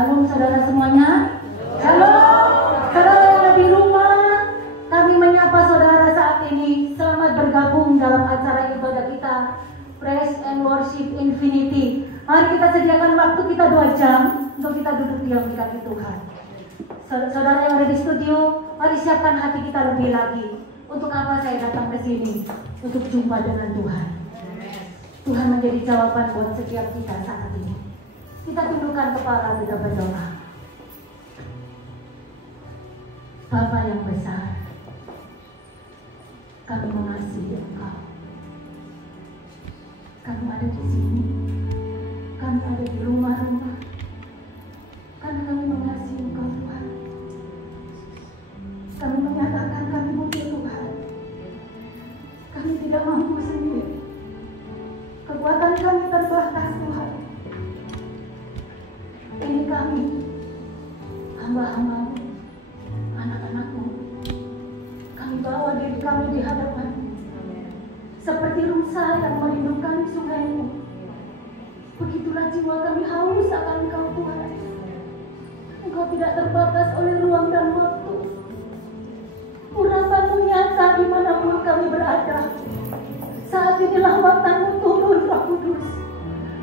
Shalom saudara semuanya. Shalom. Saudara yang ada di rumah, kami menyapa saudara saat ini. Selamat bergabung dalam acara ibadah kita Praise and Worship Infinity. Mari kita sediakan waktu kita 2 jam untuk kita duduk diam di kaki Tuhan. Saudara yang ada di studio, mari siapkan hati kita lebih lagi. Untuk apa saya datang ke sini? Untuk jumpa dengan Tuhan. Tuhan menjadi jawaban buat setiap kita saat ini. Kita tundukkan kepala, kita berdoa. Bapa yang besar, kami mengasihi Engkau. Kami ada di sini, kami ada di rumah-rumah, karena kami mengasihi Engkau Tuhan. Kami menyatakan kami butuh Tuhan. Kami tidak mampu sendiri. Kekuatan kami terbatas Tuhan. Ini kami, hamba-hambamu, anak-anakmu. Kami bawa diri kami di hadapan-Mu. Seperti rusa yang merindukan sungai-Mu. Begitulah jiwa kami haus akan Engkau Tuhan. Engkau tidak terbatas oleh ruang dan waktu. Urapan-Mu nyata dimanapun kami berada. Saat inilah waktu-Mu turun Roh Kudus.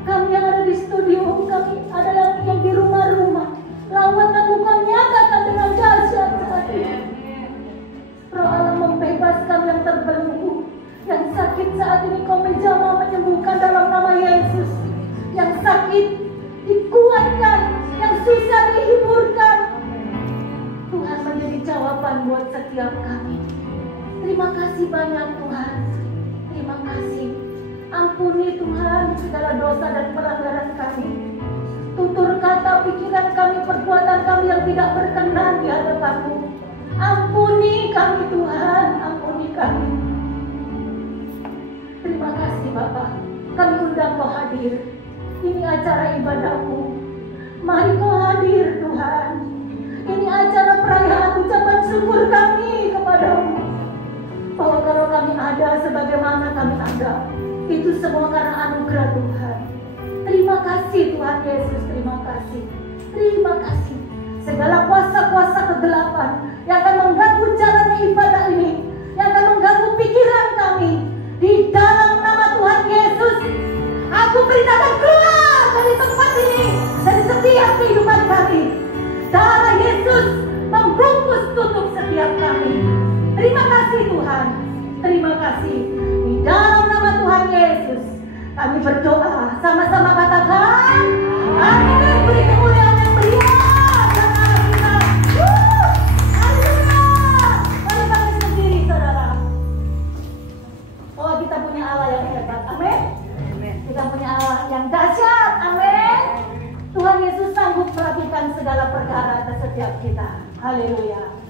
Kami yang ada di studio, kami ada yang di rumah-rumah. Lawatan-Mu Kau nyatakan dengan dahsyat saat ini. Roh Allah membebaskan yang terbelenggu, yang sakit saat ini Kau menjamah menyembuhkan dalam nama Yesus. Yang sakit dikuatkan, yang susah dihiburkan. Tuhan menjadi jawaban buat setiap kami. Terima kasih banyak Tuhan. Terima kasih. Ampuni Tuhan segala dosa dan pelanggaran kami. Tutur kata, pikiran kami, perbuatan kami yang tidak berkenan di hadapan-Mu. Ampuni kami Tuhan, ampuni kami. Terima kasih Bapa. Kami undang Kau hadir. Ini acara ibadah-Mu. Mari Kau hadir Tuhan. Ini acara perayaan ucapan syukur kami kepada-Mu. Bahwa kalau kami ada sebagaimana kami ada, itu semua karena anugerah Tuhan. Terima kasih Tuhan Yesus, terima kasih. Terima kasih. Segala kuasa-kuasa kegelapan yang akan mengganggu jalan ibadah ini, yang akan mengganggu pikiran kami, di dalam nama Tuhan Yesus, aku perintahkan keluar dari tempat ini, dari setiap kehidupan kami. Darah Yesus membungkus tutup setiap kami. Terima kasih Tuhan. Terima kasih. Di dalam nama Tuhan Yesus kami berdoa. Sama-sama katakan amin. Beri kemuliaan yang meriah dan Allah kita. Haleluya. Mari kami sendiri saudara. Oh, kita punya Allah yang hebat. Amin. Kita punya Allah yang dahsyat. Amin. Tuhan Yesus sanggup melakukan segala perkara atas setiap kita. Haleluya.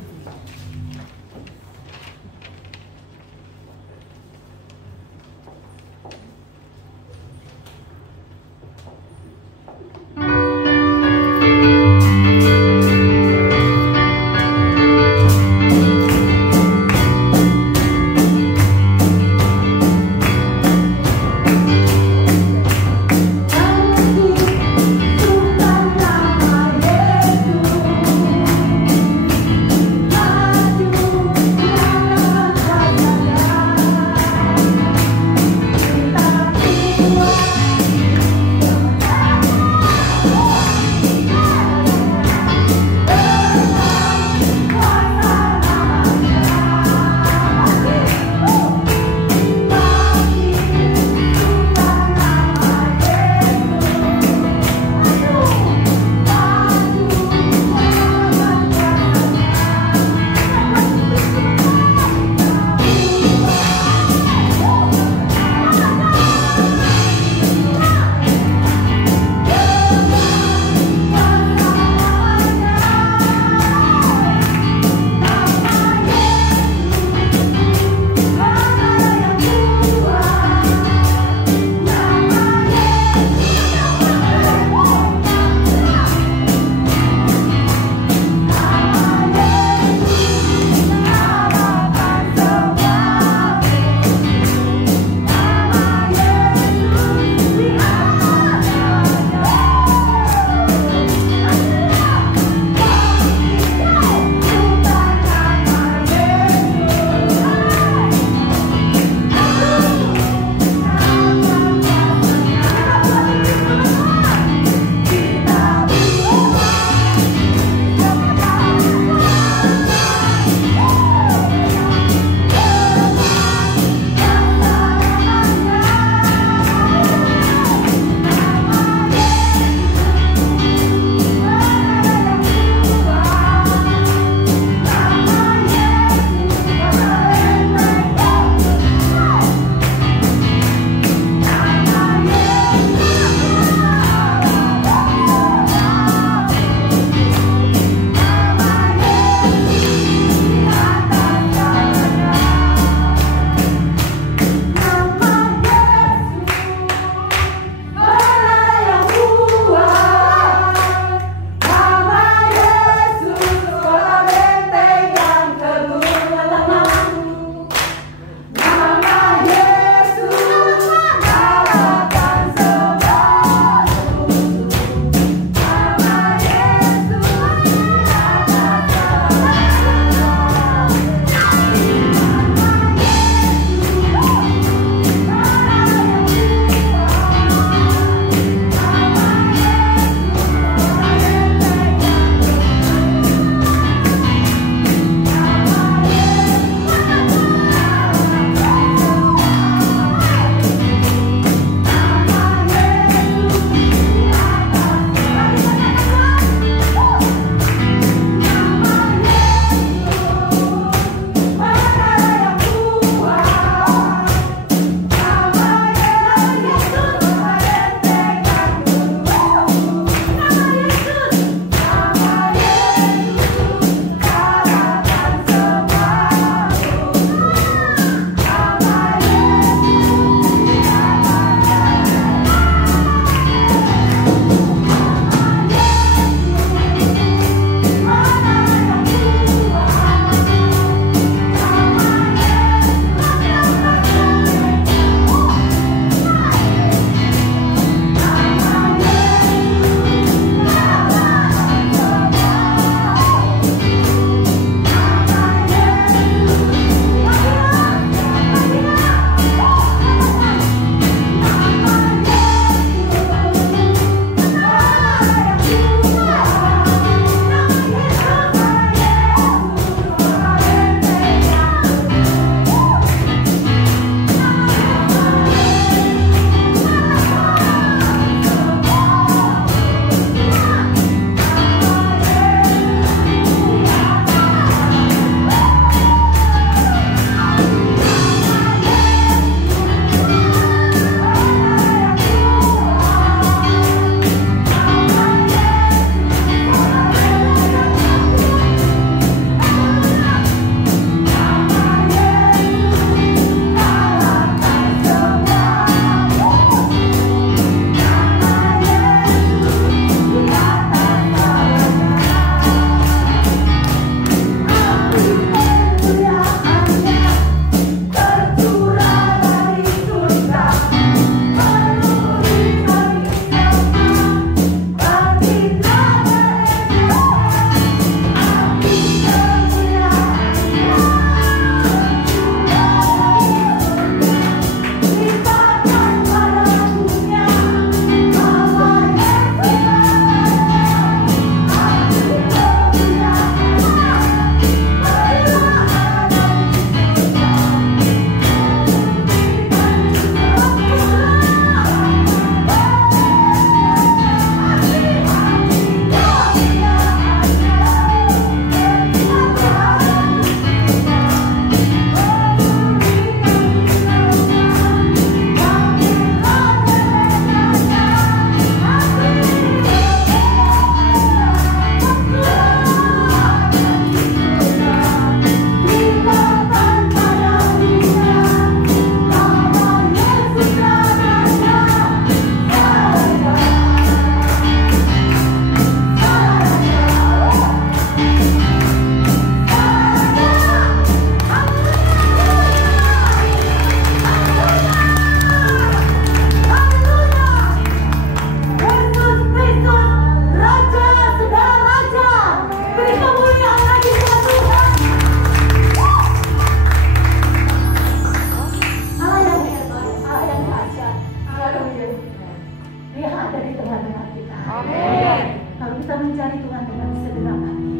kita mencari Tuhan dengan segenap hati.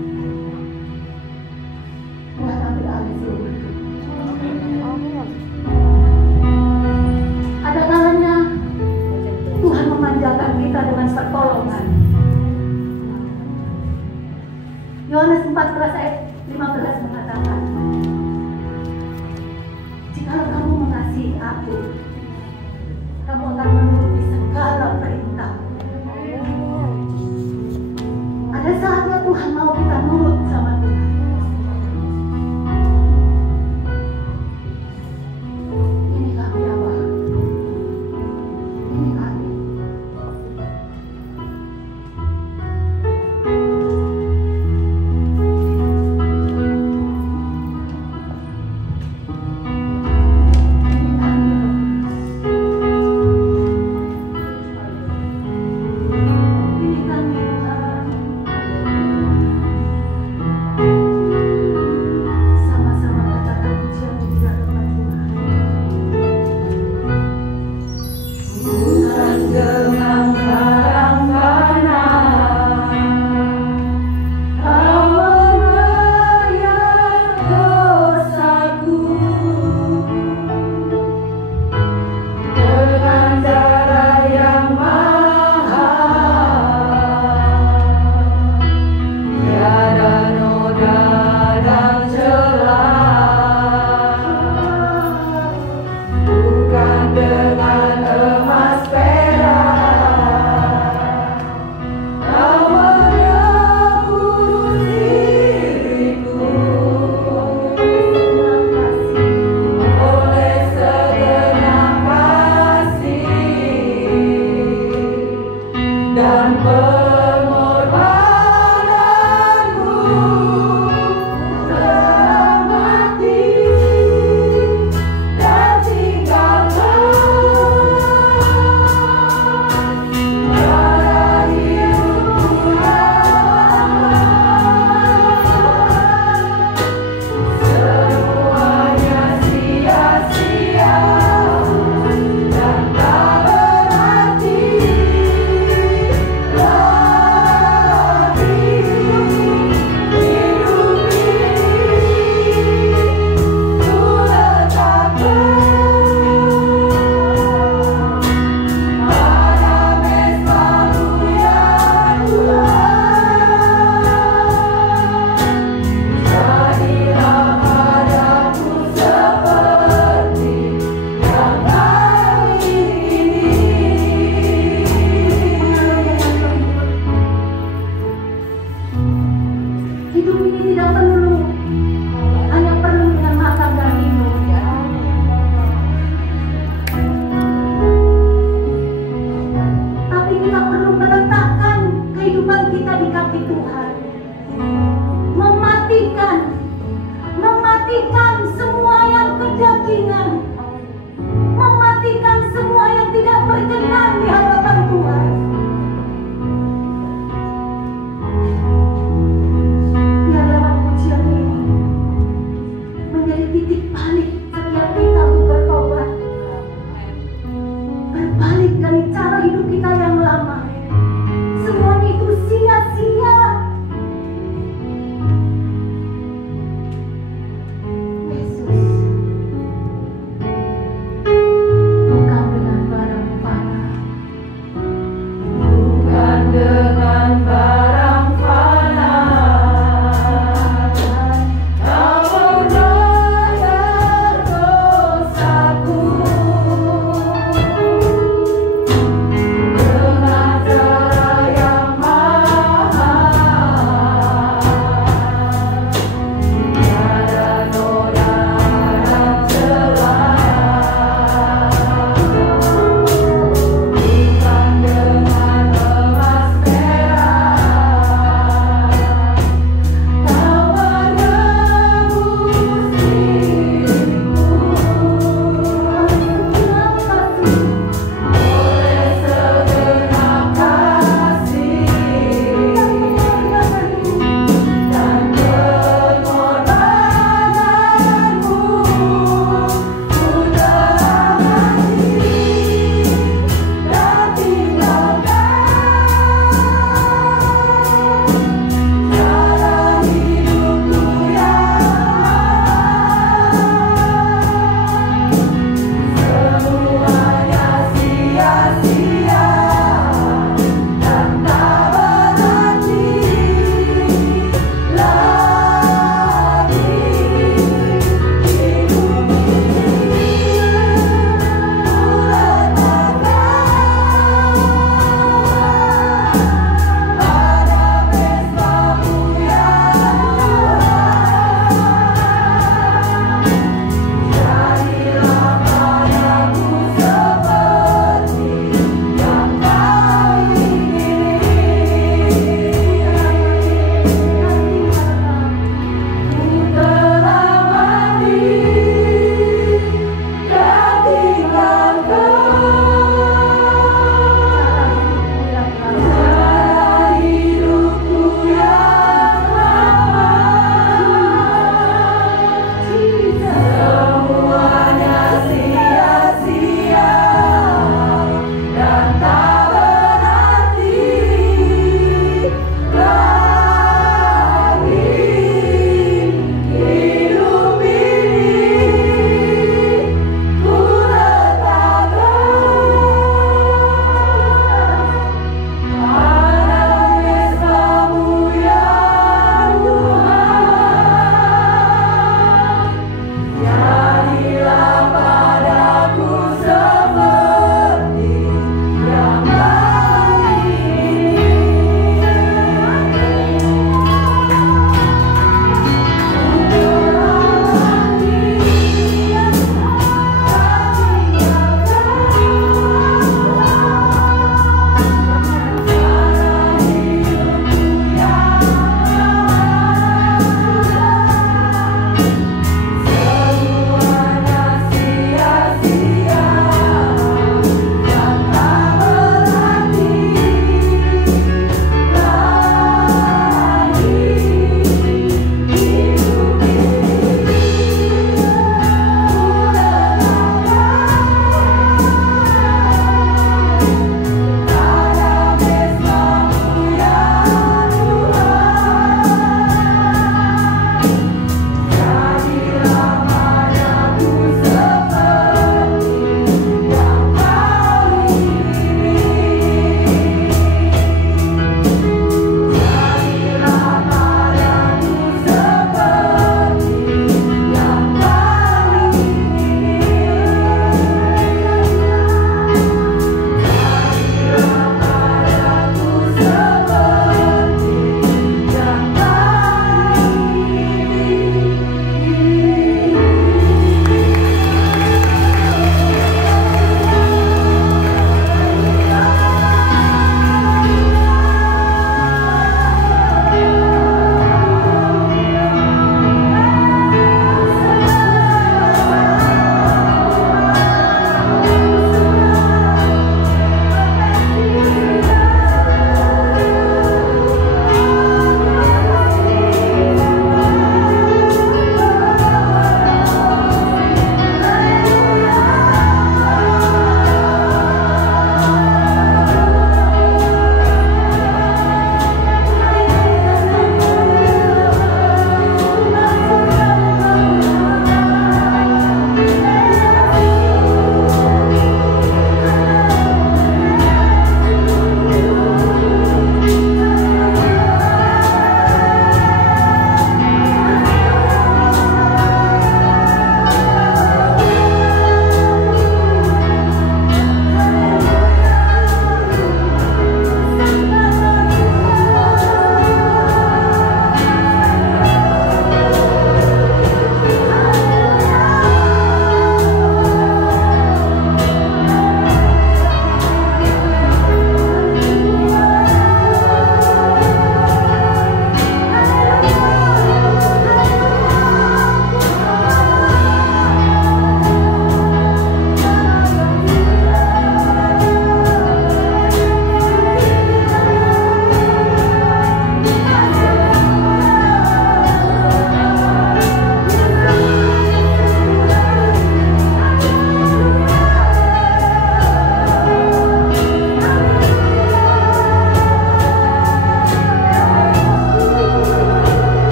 Tuhan ambil alih seluruh hidup. Ada kalanya Tuhan memanjakan kita dengan pertolongan. Yohanes 14 ayat 15 mengatakan, jikalau kamu mengasihi aku, kamu akan menuruti segala perintah. Ada saatnya Tuhan mau kita nurut sama Tuhan. Ini kami apa? Ini kami.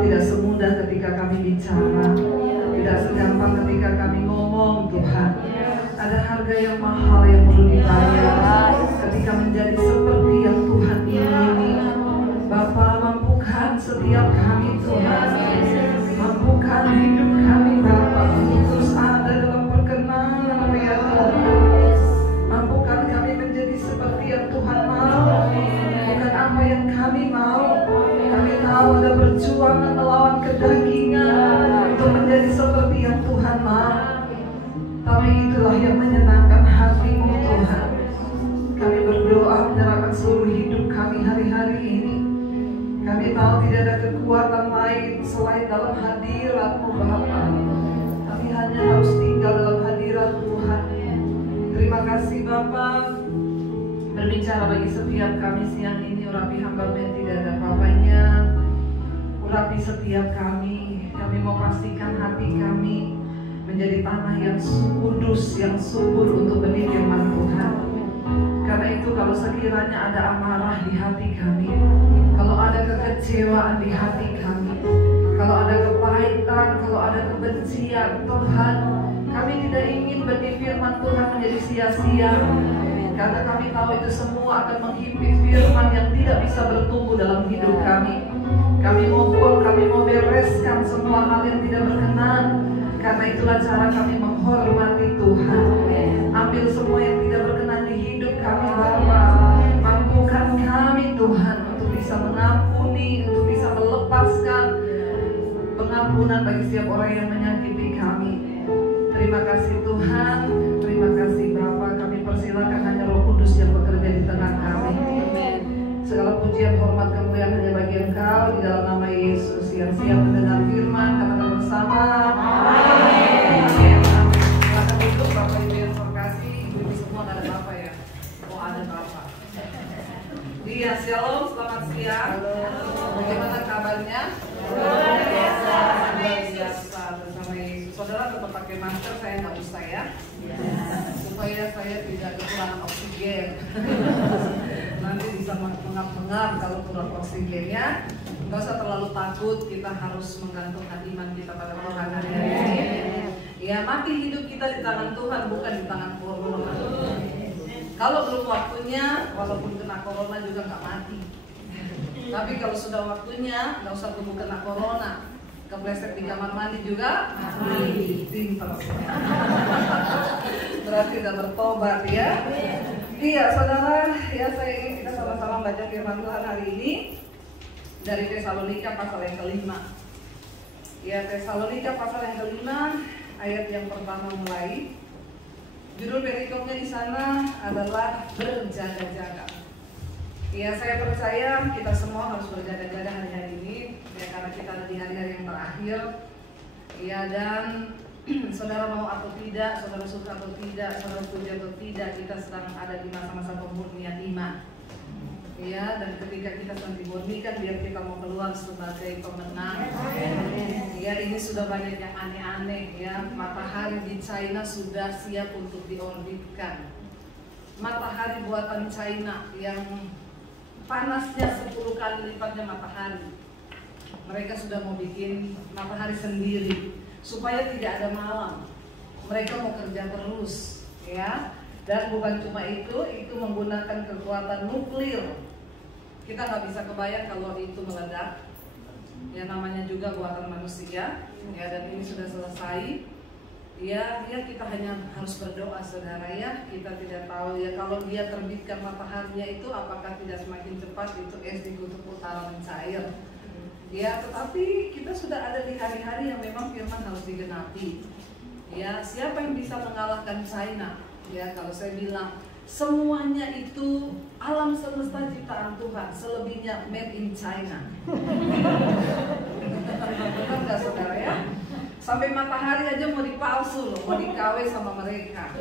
Engkau tidak semudah ketika kami bicara, tidak segampang ketika kami ngomong Tuhan. Ada harga yang mahal yang perlu dibayar ketika menjadi seperti yang Tuhan ingini. Bapa, mampukan setiap kami Tuhan, mampukan hidup kami Bapa untuk terus ada dalam perkenanan ya Tuhan. Mampukan kami menjadi seperti yang Tuhan mau, bukan apa yang kami mau. Kami tahu ada perjuangan melawan kedagingan untuk menjadi seperti yang Tuhan mau. Tapi itulah yang menyenangkan hati-Mu Tuhan. Kami berdoa menyerahkan seluruh hidup kami hari-hari ini. Kami tahu tidak ada kekuatan lain selain dalam hadirat-Mu Bapa. Kami hanya harus tinggal dalam hadirat Tuhan. Terima kasih Bapa. Berbicara bagi setiap kami siang ini, urapi hamba-Mu yang tidak ada apa-apanya. Urapi setiap kami. Kami mau pastikan hati kami menjadi tanah yang kudus, yang subur untuk benih firman Tuhan. Karena itu kalau sekiranya ada amarah di hati kami, kalau ada kekecewaan di hati kami, kalau ada kepahitan, kalau ada kebencian, Tuhan, kami tidak ingin benih firman Tuhan menjadi sia-sia. Karena kami tahu itu semua akan menghimpit firman yang tidak bisa bertumbuh dalam hidup kami. Kami mau buang, kami mau bereskan semua hal yang tidak berkenan. Karena itulah cara kami menghormati Tuhan. Ambil semua yang tidak berkenan di hidup kami Bapa. Mampukan kami Tuhan untuk bisa mengampuni, untuk bisa melepaskan pengampunan bagi setiap orang yang menyakiti kami. Terima kasih Tuhan. Terima kasih Bapa. Kami persilakan hanya Roh Kudus yang bekerja di tengah kami. Segala pujian, hormat, kemuliaan hanya bagi Engkau di dalam nama Yesus yang siap mendengar firman. Katakan bersama. Amin. Silakan duduk Bapak Ibu yang terkasih. Ibu semua ada Bapak ya? Oh ada Bapak. Iya, shalom, selamat siang. Bagaimana kabarnya? Luar biasa. Bersama Yesus. Saudara tetap pakai masker, saya nggak usah ya. Supaya saya tidak kekurangan oksigen. Nanti bisa mengap-ngap kalau kurang oksigennya. Nggak usah terlalu takut, kita harus menggantungkan iman kita pada Tuhan hari-hari ini. Ya, mati hidup kita di tangan Tuhan, bukan di tangan corona. Kalau belum waktunya, walaupun kena corona juga nggak mati. Tapi kalau sudah waktunya, nggak usah tunggu kena corona. Kepleset di kamar mandi juga mati. Pintar. Berarti udah bertobat ya. Iya saudara, ya saya ingin kita sama-sama baca firman Tuhan hari ini dari Tesalonika pasal yang kelima. Ya, Tesalonika pasal yang kelima ayat yang pertama mulai. Judul perikopnya di sana adalah berjaga-jaga. Ya, saya percaya kita semua harus berjaga-jaga hari-hari ini, ya karena kita ada di hari-hari yang terakhir. Ya, dan saudara mau atau tidak, saudara suka atau tidak, saudara puji atau tidak, kita sedang ada di masa-masa pemurnian iman. Ya, dan ketika kita sedang dimurnikan, biar kita mau keluar sebagai pemenang. Ya, ini sudah banyak yang aneh-aneh ya. Matahari di China sudah siap untuk diorbitkan. Matahari buatan China yang panasnya 10 kali lipatnya matahari. Mereka sudah mau bikin matahari sendiri supaya tidak ada malam. Mereka mau kerja terus, ya. Dan bukan cuma itu menggunakan kekuatan nuklir. Kita nggak bisa kebayang kalau itu meledak. Ya, namanya juga buatan manusia. Ya, dan ini sudah selesai. Ya, kita hanya harus berdoa saudara ya. Kita tidak tahu ya kalau dia terbitkan mataharinya itu apakah tidak semakin cepat itu es di kutub utara mencair. Ya, tetapi kita sudah ada di hari-hari yang memang firman harus digenapi. Ya, siapa yang bisa mengalahkan China? Ya, kalau saya bilang semuanya itu alam semesta ciptaan Tuhan, selebihnya made in China. Benar nggak saudara ya? Sampai matahari aja mau dipalsu loh, mau dikawin sama mereka.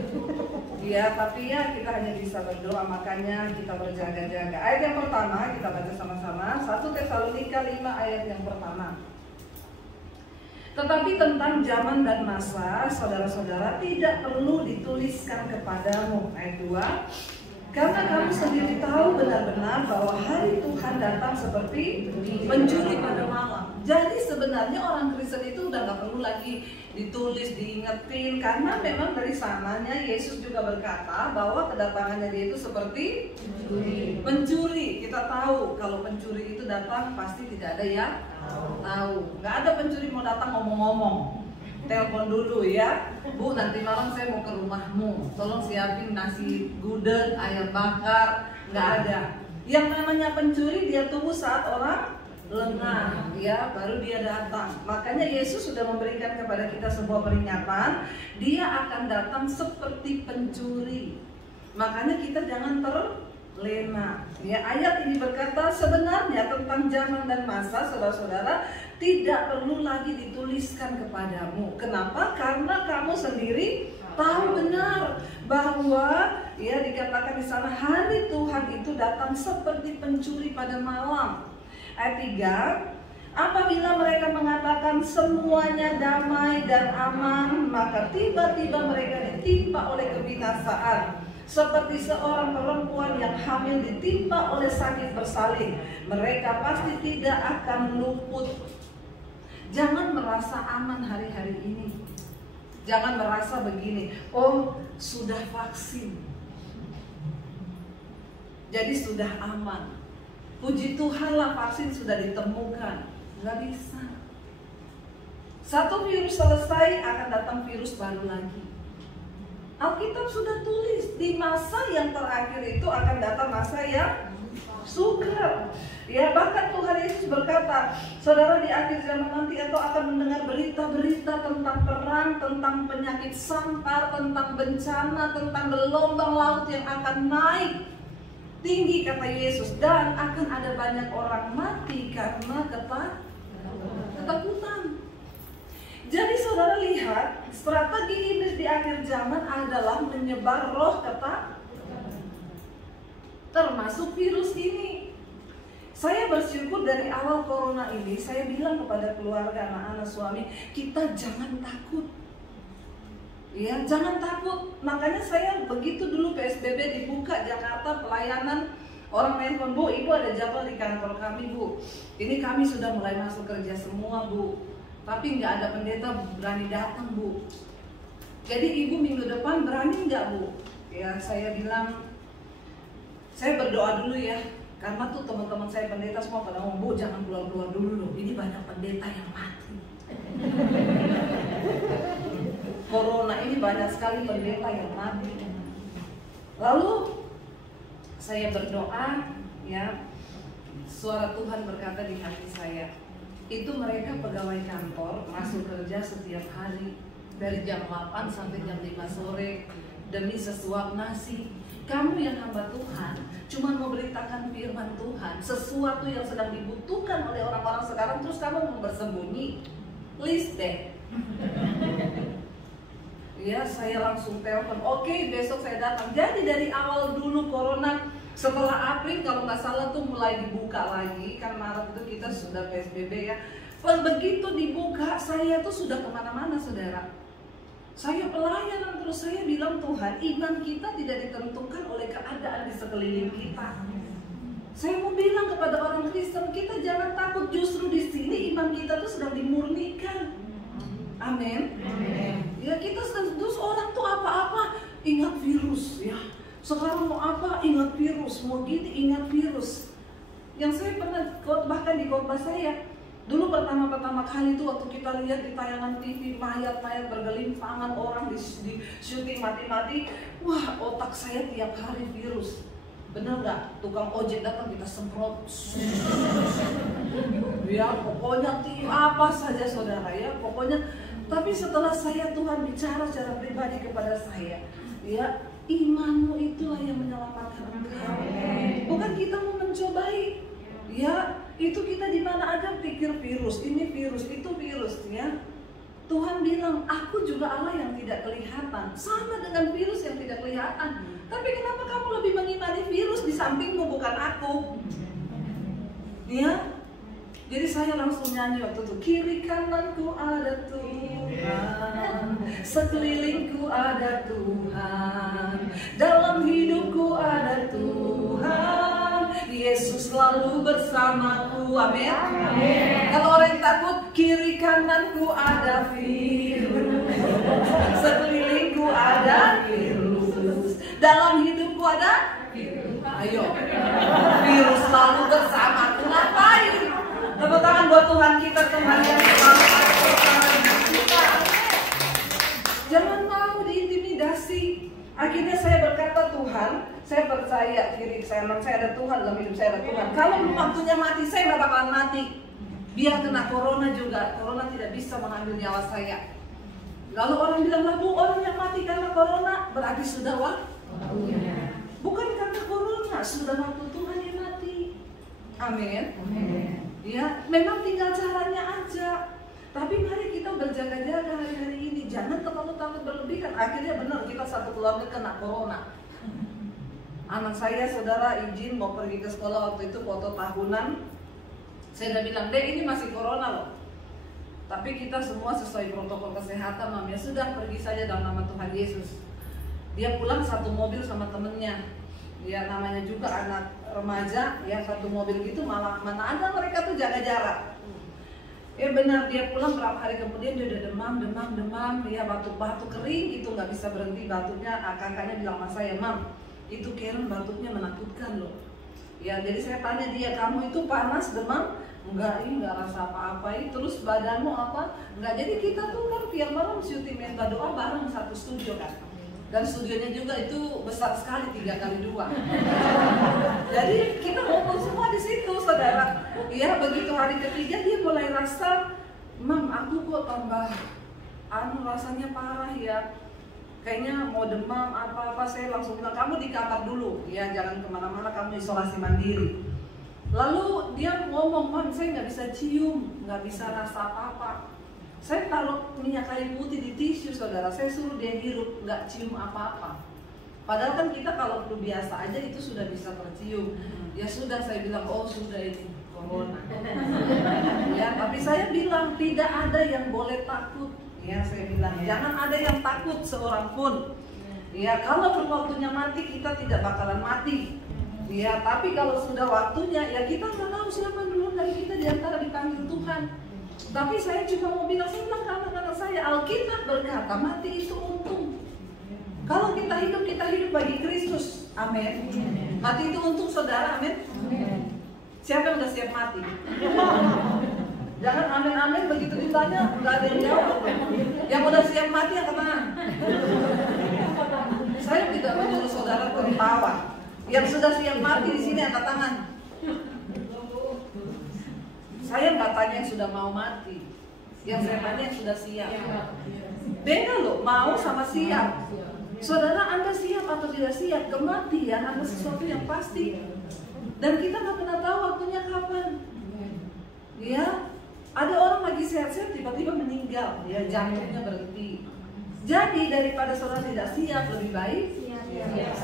Ya, tapi ya kita hanya bisa berdoa, makanya kita berjaga-jaga. Ayat yang pertama kita baca sama-sama, 1 Tesalonika 5 ayat yang pertama. Tetapi tentang zaman dan masa, saudara-saudara, tidak perlu dituliskan kepadamu. Ayat 2. Karena kamu sendiri tahu benar-benar bahwa hari Tuhan datang seperti mencuri pada malam. Jadi sebenarnya orang Kristen itu udah gak perlu lagi ditulis, diingetin, karena memang dari sananya Yesus juga berkata bahwa kedatangannya dia itu seperti pencuri. Kita tahu kalau pencuri itu datang pasti tidak ada yang tahu. Gak ada pencuri mau datang ngomong-ngomong. Telepon dulu ya, Bu, nanti malam saya mau ke rumahmu, tolong siapin nasi gudeg, ayam bakar. Gak ada. Yang namanya pencuri dia tunggu saat orang lengah, ya, baru dia datang. Makanya Yesus sudah memberikan kepada kita sebuah peringatan, dia akan datang seperti pencuri. Makanya kita jangan terlena. Ya, ayat ini berkata sebenarnya tentang zaman dan masa, saudara-saudara, tidak perlu lagi dituliskan kepadamu. Kenapa? Karena kamu sendiri tahu benar bahwa ya dikatakan di sana hari Tuhan itu datang seperti pencuri pada malam. Ayat 3, apabila mereka mengatakan semuanya damai dan aman, maka tiba-tiba mereka ditimpa oleh kebinasaan. Seperti seorang perempuan yang hamil ditimpa oleh sakit bersalin, mereka pasti tidak akan luput. Jangan merasa aman hari-hari ini. Jangan merasa begini, oh sudah vaksin, jadi sudah aman. Puji Tuhan lah vaksin sudah ditemukan. Nggak bisa. Satu virus selesai akan datang virus baru lagi. Alkitab sudah tulis di masa yang terakhir itu akan datang masa yang sukar. Ya, bahkan Tuhan Yesus berkata, saudara, di akhir zaman nanti engkau akan mendengar berita-berita tentang perang, tentang penyakit sampar, tentang bencana, tentang gelombang laut yang akan naik tinggi, kata Yesus, dan akan ada banyak orang mati karena ketakutan. Jadi saudara lihat, strategi iblis di akhir zaman adalah menyebar roh termasuk virus ini. Saya bersyukur dari awal corona ini, saya bilang kepada keluarga, anak-anak, suami, kita jangan takut. Ya, jangan takut. Makanya saya begitu dulu PSBB dibuka Jakarta, pelayanan, orang nelfon, Bu, Ibu ada jadwal di kantor kami, Bu. Ini kami sudah mulai masuk kerja semua, Bu. Tapi nggak ada pendeta berani datang, Bu. Jadi Ibu minggu depan berani nggak, Bu? Ya, saya bilang, saya berdoa dulu ya. Karena tuh teman-teman saya pendeta semua pada ngomong, Bu, jangan keluar-keluar dulu loh. Ini banyak pendeta yang mati. Corona ini banyak sekali pendeta yang mati. Lalu saya berdoa, ya, suara Tuhan berkata di hati saya, itu mereka pegawai kantor masuk kerja setiap hari dari jam 8 sampai jam 5 sore demi sesuap nasi. Kamu yang hamba Tuhan cuma memberitakan firman Tuhan, sesuatu yang sedang dibutuhkan oleh orang-orang sekarang, terus kamu mau bersembunyi. Please deh. Ya, saya langsung telepon, oke, besok saya datang. Jadi dari awal dulu corona, setelah April kalau nggak salah tuh mulai dibuka lagi, kan Maret itu kita sudah PSBB ya. Begitu dibuka, saya tuh sudah kemana-mana, saudara. Saya pelayanan terus, saya bilang, Tuhan, iman kita tidak ditentukan oleh keadaan di sekeliling kita. Saya mau bilang kepada orang Kristen, kita jangan takut, justru di sini iman kita tuh sedang dimurnikan. Amin. Ya, kita sedang, terus orang tuh apa-apa ingat virus ya. Sekarang mau apa ingat virus, mau gini ingat virus. Yang saya pernah bahkan di khotbah saya dulu pertama kali itu waktu kita lihat di tayangan TV mayat-mayat bergelimpangan, orang di syuting mati-mati, wah otak saya tiap hari virus. Bener nggak? Tukang ojek datang kita semprot. Ya pokoknya apa saja saudara ya, pokoknya. Tapi setelah Tuhan bicara secara pribadi kepada saya, ya imanmu itulah yang menyelamatkan engkau. Bukan kita mau mencobai, ya itu kita di mana aja pikir virus, ini virus, itu virus, ya. Tuhan bilang, aku juga Allah yang tidak kelihatan, sama dengan virus yang tidak kelihatan. Tapi kenapa kamu lebih mengimani virus di sampingmu, bukan aku? Ya, jadi saya langsung nyanyi waktu itu, kiri kananku ada Tuhan, sekelilingku ada Tuhan, dalam hidupku ada Tuhan, Yesus selalu bersamaku. Amin. Kalau orang takut, kiri kananku ada virus, sekelilingku ada virus, dalam hidupku ada virus. Ayo, virus selalu bersamaku, ngapain? Tepuk tangan buat Tuhan kita, Tuhan yang selalu ada bersama kita. Jangan mau diintimidasi. Akhirnya saya berkata, Tuhan, saya percaya diri saya, memang saya ada Tuhan, dalam hidup saya ada Tuhan. Kalau belum waktunya mati, saya nggak bakalan mati. Biar kena corona juga, corona tidak bisa mengambil nyawa saya. Lalu orang bilang, lah Bu, orang yang mati karena corona berarti sudah waktunya. Bukan karena corona, sudah waktu Tuhan yang mati. Amin. Ya, memang tinggal caranya aja. Tapi mari kita berjaga-jaga hari-hari ini. Jangan terlalu takut berlebihan. Akhirnya benar kita satu keluarga kena corona. Anak saya, saudara, izin mau pergi ke sekolah waktu itu foto tahunan. Saya udah bilang, Dek, ini masih corona loh. Tapi kita semua sesuai protokol kesehatan, Mam. Ya sudah, pergi saja dalam nama Tuhan Yesus. Dia pulang satu mobil sama temennya. Ya namanya juga anak remaja, ya satu mobil gitu, malah mana ada mereka tuh jaga jarak. Ya benar, dia pulang berapa hari kemudian dia udah demam, ya batuk kering gitu, nggak bisa berhenti batuknya. Kakaknya bilang sama saya, Mam, itu Karen batuknya menakutkan loh. Ya jadi saya tanya dia, kamu itu panas, demam? Enggak, ini nggak rasa apa-apa. Terus badanmu apa? Enggak. Jadi kita tuh kan tiap malam syuting minta doa bareng satu studio kan. Dan studionya juga itu besar sekali, 3x2. Jadi kita ngumpul semua di situ, saudara. Ya begitu hari ketiga dia mulai rasa, Mam, aku kok tambah rasanya parah ya. Kayaknya mau demam apa-apa. Saya langsung bilang, kamu di kamar dulu, ya jangan kemana-mana, kamu isolasi mandiri. Lalu dia ngomong, Mam, saya nggak bisa cium, nggak bisa rasa apa-apa. Saya taruh minyak kayu putih di tisu, saudara. Saya suruh dia hirup, nggak cium apa-apa. Padahal kan kita kalau flu biasa aja itu sudah bisa tercium. Ya sudah, saya bilang, oh sudah ini corona. Ya, tapi saya bilang tidak ada yang boleh takut. Ya, saya bilang jangan ada yang takut seorang pun. Ya, kalau belum waktunya mati kita tidak bakalan mati. Ya, tapi kalau sudah waktunya, ya kita nggak tahu siapa dulu dari kita di antara dipanggil Tuhan. Tapi saya cuma mau bilang, saya bilang anak-anak saya, Alkitab berkata mati itu untung. Kalau kita hidup bagi Kristus. Amin. Mati itu untung, saudara. Amin. Siapa yang udah siap mati? Jangan amin-amin begitu ditanya nggak ada yang jawab. Yang udah siap mati yang tangan. Saya tidak menyuruh saudara tertawa. Yang sudah siap mati di sini angkat tangan. Saya nggak tanya yang sudah mau mati, yang saya tanya yang sudah siap. Beda loh, mau sama siap. Saudara, Anda siap atau tidak siap? Kematian ada sesuatu yang pasti, dan kita nggak pernah tahu waktunya kapan. Ya, ada orang lagi sehat-sehat tiba-tiba meninggal, ya jantungnya berhenti. Jadi daripada saudara tidak siap, lebih baik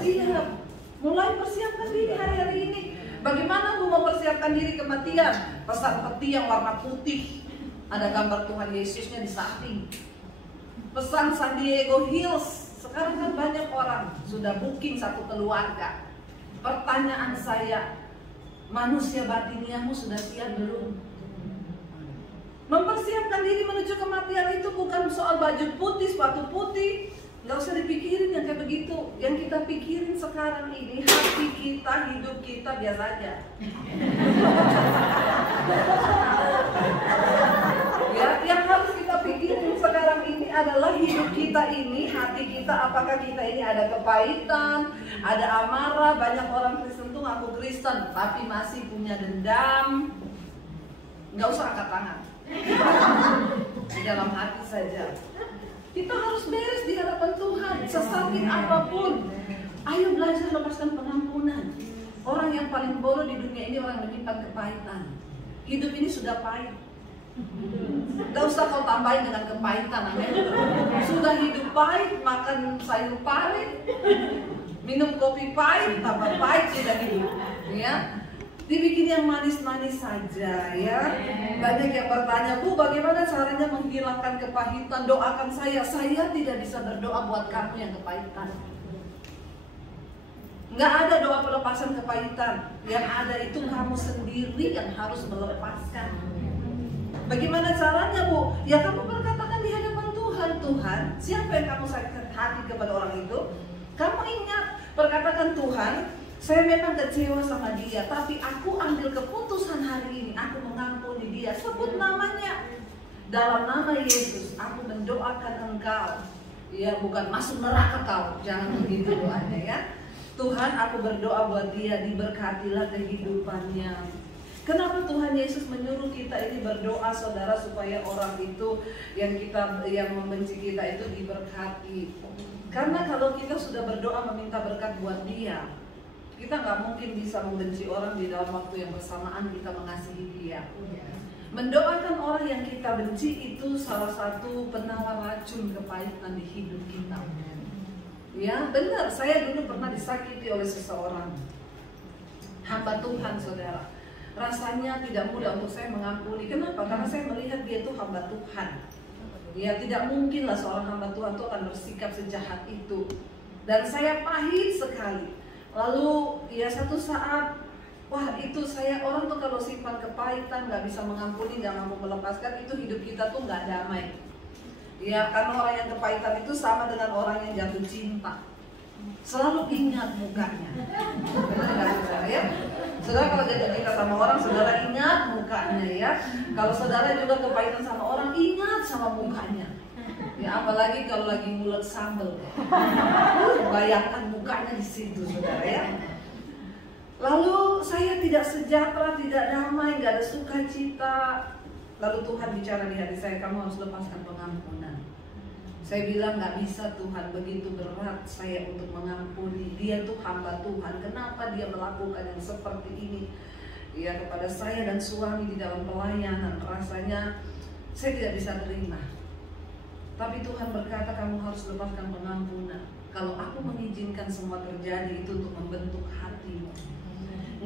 siap. Mulai persiapkan diri hari-hari ini. Bagaimana lu mempersiapkan diri kematian? Pesan peti yang warna putih, ada gambar Tuhan Yesusnya di samping. Pesan San Diego Hills. Sekarang kan banyak orang sudah booking satu keluarga. Pertanyaan saya, manusia batiniamu sudah siap belum? Mempersiapkan diri menuju kematian itu bukan soal baju putih, sepatu putih. Gak usah dipikirin yang kayak begitu. Yang kita pikirin sekarang ini, hati kita, hidup kita biasa aja. Ya, yang harus kita pikirin sekarang ini adalah hidup kita ini, hati kita, apakah kita ini ada kepahitan, ada amarah. Banyak orang Kristen tuh ngaku Kristen, tapi masih punya dendam. Gak usah angkat tangan. Di dalam hati saja. Kita harus beres di hadapan Tuhan, sesakit apapun. Ayo belajar lepaskan pengampunan. Orang yang paling bodoh di dunia ini orang yang menyimpan kepahitan. Hidup ini sudah pahit. Gak usah kau tambahin dengan kepahitan. Amin. Sudah hidup pahit, makan sayur pahit, minum kopi pahit, tambah pahit sudah hidup. Ya. Dibikin yang manis-manis saja ya. Banyak yang bertanya, Bu, bagaimana caranya menghilangkan kepahitan? Doakan saya. Saya tidak bisa berdoa buat kamu yang kepahitan. Nggak ada doa pelepasan kepahitan. Yang ada itu kamu sendiri yang harus melepaskan. Bagaimana caranya, Bu? Ya kamu berkatakan di hadapan Tuhan, Tuhan, siapa yang kamu sakit hati kepada orang itu? Kamu ingat, berkatakan Tuhan, saya memang kecewa sama dia, tapi aku ambil keputusan hari ini, aku mengampuni dia. Sebut namanya. Dalam nama Yesus, aku mendoakan engkau. Ya, bukan masuk neraka kau, jangan begitu doanya ya. Tuhan, aku berdoa buat dia, diberkatilah kehidupannya. Kenapa Tuhan Yesus menyuruh kita ini berdoa, saudara, supaya orang itu yang membenci kita itu diberkati? Karena kalau kita sudah berdoa meminta berkat buat dia, kita nggak mungkin bisa membenci orang di dalam waktu yang bersamaan kita mengasihi dia. Mendoakan orang yang kita benci itu salah satu penawar racun kepahitan di hidup kita. Ya benar, saya dulu pernah disakiti oleh seseorang, hamba Tuhan, saudara. Rasanya tidak mudah untuk saya mengampuni. Kenapa? Karena saya melihat dia itu hamba Tuhan. Ya tidak mungkinlah seorang hamba Tuhan itu akan bersikap sejahat itu. Dan saya pahit sekali. Lalu ya satu saat, wah itu saya, orang tuh kalau simpan kepahitan, nggak bisa mengampuni, nggak mampu melepaskan, itu hidup kita tuh nggak damai. Ya karena orang yang kepahitan itu sama dengan orang yang jatuh cinta, selalu ingat mukanya. Benar nggak saudara ya? Saudara kalau jatuh cinta sama orang, saudara ingat mukanya ya. Kalau saudara juga kepahitan sama orang, ingat sama mukanya. Ya apalagi kalau lagi ngulek sambel, bayangkan mukanya di situ, saudara ya. Lalu saya tidak sejahtera, tidak damai, nggak ada sukacita. Lalu Tuhan bicara di hati saya, kamu harus lepaskan pengampunan. Saya bilang nggak bisa Tuhan, begitu berat saya untuk mengampuni. Dia tuh hamba Tuhan, kenapa dia melakukan yang seperti ini? Ya kepada saya dan suami di dalam pelayanan, rasanya saya tidak bisa terima. Tapi Tuhan berkata kamu harus lepaskan pengampunan. Kalau aku mengizinkan semua terjadi itu untuk membentuk hatimu.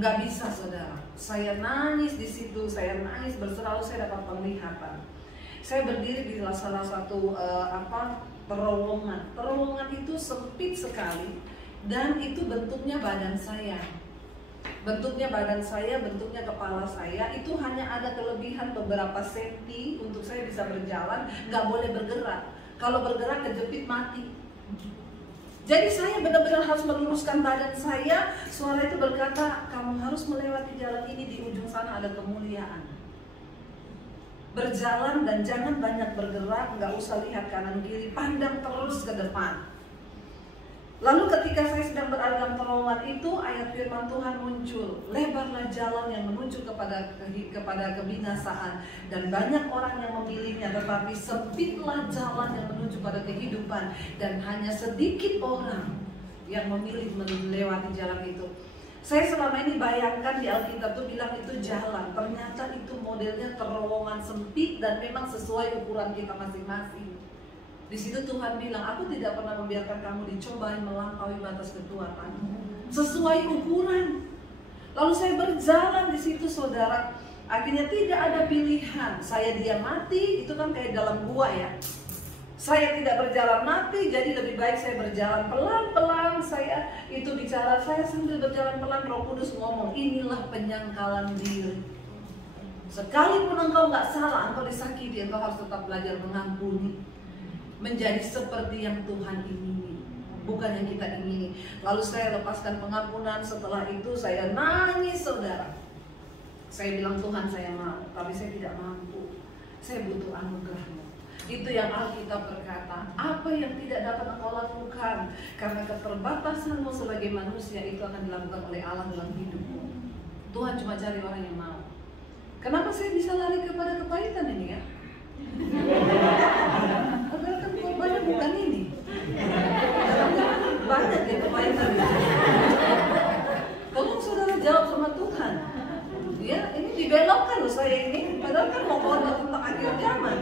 Nggak bisa saudara. Saya nangis di situ, saya nangis berselalu, saya dapat penglihatan. Saya berdiri di salah satu terowongan. Terowongan itu sempit sekali dan itu bentuknya badan saya. Bentuknya badan saya, bentuknya kepala saya, itu hanya ada kelebihan beberapa senti untuk saya bisa berjalan, nggak boleh bergerak. Kalau bergerak kejepit mati. Jadi saya benar-benar harus meluruskan badan saya. Suara itu berkata, kamu harus melewati jalan ini, di ujung sana ada kemuliaan. Berjalan dan jangan banyak bergerak, nggak usah lihat kanan kiri, pandang terus ke depan. Lalu ketika saya sedang berada dalam terowongan itu, ayat firman Tuhan muncul. Lebarlah jalan yang menuju kepada kebinasaan, dan banyak orang yang memilihnya, tetapi sempitlah jalan yang menuju pada kehidupan, dan hanya sedikit orang yang memilih melewati jalan itu. Saya selama ini bayangkan di Alkitab itu bilang itu jalan, ternyata itu modelnya terowongan sempit dan memang sesuai ukuran kita masing-masing. Di situ Tuhan bilang, aku tidak pernah membiarkan kamu dicobai melampaui batas kekuatanmu, sesuai ukuran. Lalu saya berjalan di situ, saudara. Akhirnya tidak ada pilihan. Saya dia mati, itu kan kayak dalam gua ya. Saya tidak berjalan mati, jadi lebih baik saya berjalan pelan-pelan. Saya itu bicara, saya sambil berjalan pelan, Roh Kudus ngomong, inilah penyangkalan diri. Sekalipun engkau nggak salah, engkau disakiti, engkau harus tetap belajar mengampuni. Menjadi seperti yang Tuhan ingini, bukan yang kita ingini. Lalu saya lepaskan pengampunan. Setelah itu saya nangis, saudara. Saya bilang, Tuhan saya mau, tapi saya tidak mampu. Saya butuh anugerah-Mu. Itu yang Alkitab berkata, apa yang tidak dapat engkau lakukan karena keterbatasanmu sebagai manusia, itu akan dilakukan oleh Allah dalam hidupmu. Tuhan cuma cari orang yang mau. Kenapa saya bisa lari kepada kepahitan ini ya? Padahal kan korbannya bukan ini. Banyak ya kepahitan. Tolong saudara jawab sama Tuhan. Ya, ini dibelokkan loh saya ini. Padahal kan mau khotbah tentang akhir zaman.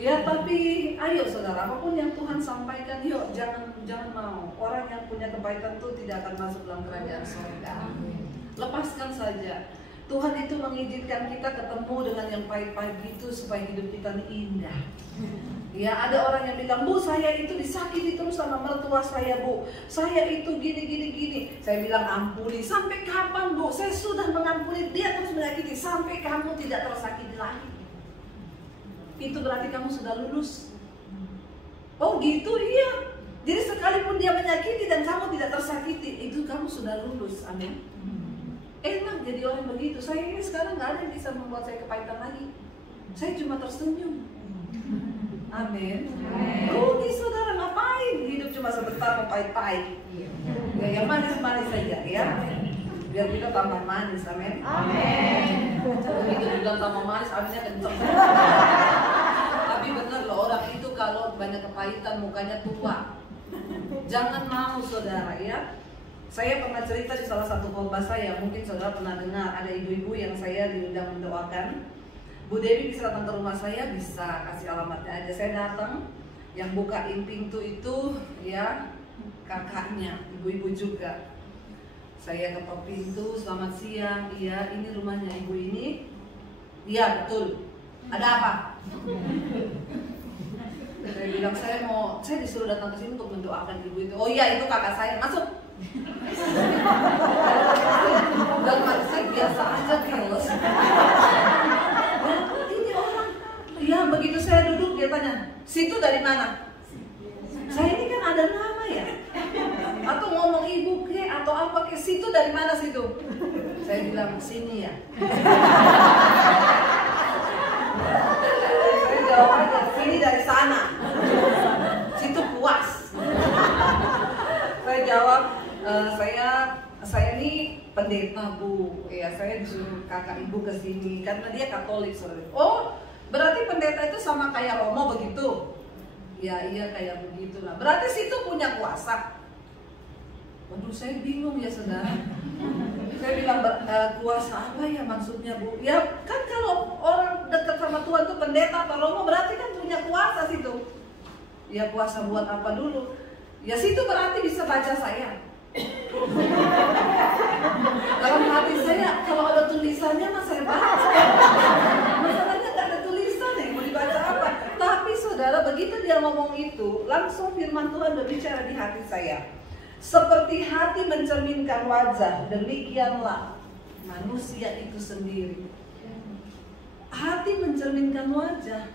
Ya, tapi ayo saudara, apapun yang Tuhan sampaikan, yuk jangan mau. Orang yang punya kepahitan itu tidak akan masuk dalam kerajaan surga. Lepaskan saja. Tuhan itu mengizinkan kita ketemu dengan yang pahit-pahit itu supaya hidup kita ini indah. Ya, ada orang yang bilang, Bu, saya itu disakiti terus sama mertua saya, Bu. Saya itu gini. Saya bilang, ampuni. Sampai kapan, Bu? Saya sudah mengampuni, dia terus menyakiti. Sampai kamu tidak tersakiti lagi. itu berarti kamu sudah lulus. Oh gitu, iya. Jadi sekalipun dia menyakiti dan kamu tidak tersakiti, itu kamu sudah lulus. Amin. Enak jadi orang begitu. Saya ini sekarang nggak ada yang bisa membuat saya kepahitan lagi. Saya cuma tersenyum. Amin. Rugi saudara, ngapain hidup cuma sebentar mau pahit-pahit. Ya, yang manis-manis saja ya. Biar kita tambah manis. Amin. Begitu bilang tambah manis, aminnya kenceng. Tapi benar loh, orang itu kalau banyak kepahitan mukanya tua. Jangan mau saudara ya. Saya pernah cerita di salah satu khotbah saya, mungkin saudara pernah dengar, ada ibu-ibu yang saya diundang mendoakan. Bu Dewi bisa datang ke rumah saya, bisa kasih alamatnya aja. Saya datang, yang bukain pintu itu ya kakaknya, ibu-ibu juga. Saya ketok pintu, selamat siang, iya ini rumahnya ibu ini. Iya betul, ada apa? Saya bilang saya disuruh datang ke sini untuk mendoakan ibu itu. Oh iya itu kakak saya, masuk. Dan saya biasa aja keles. Ini orang, ya begitu saya duduk dia tanya, situ dari mana? Saya ini kan ada nama ya, atau ngomong ibu ke atau apa ke, situ dari mana situ? Saya bilang sini ya. Saya jawab aja, sini dari sana. Situ puas. Saya jawab, saya ini pendeta bu, ya saya disuruh kakak ibu ke sini karena dia Katolik saudara. Oh, berarti pendeta itu sama kayak Romo begitu? Ya iya kayak begitulah. Berarti situ punya kuasa. Waduh saya bingung ya saudara. Saya bilang kuasa apa ya maksudnya bu? Ya kan kalau orang dekat sama Tuhan tuh pendeta atau Romo berarti kan punya kuasa situ. Ya kuasa buat apa dulu? Ya situ berarti bisa baca saya. Dalam hati saya kalau ada tulisannya mas saya baca. Masalahnya nggak ada tulisan ya mau dibaca apa? Tapi saudara begitu dia ngomong itu langsung firman Tuhan berbicara di hati saya. Seperti hati mencerminkan wajah, demikianlah manusia itu sendiri. Hati mencerminkan wajah.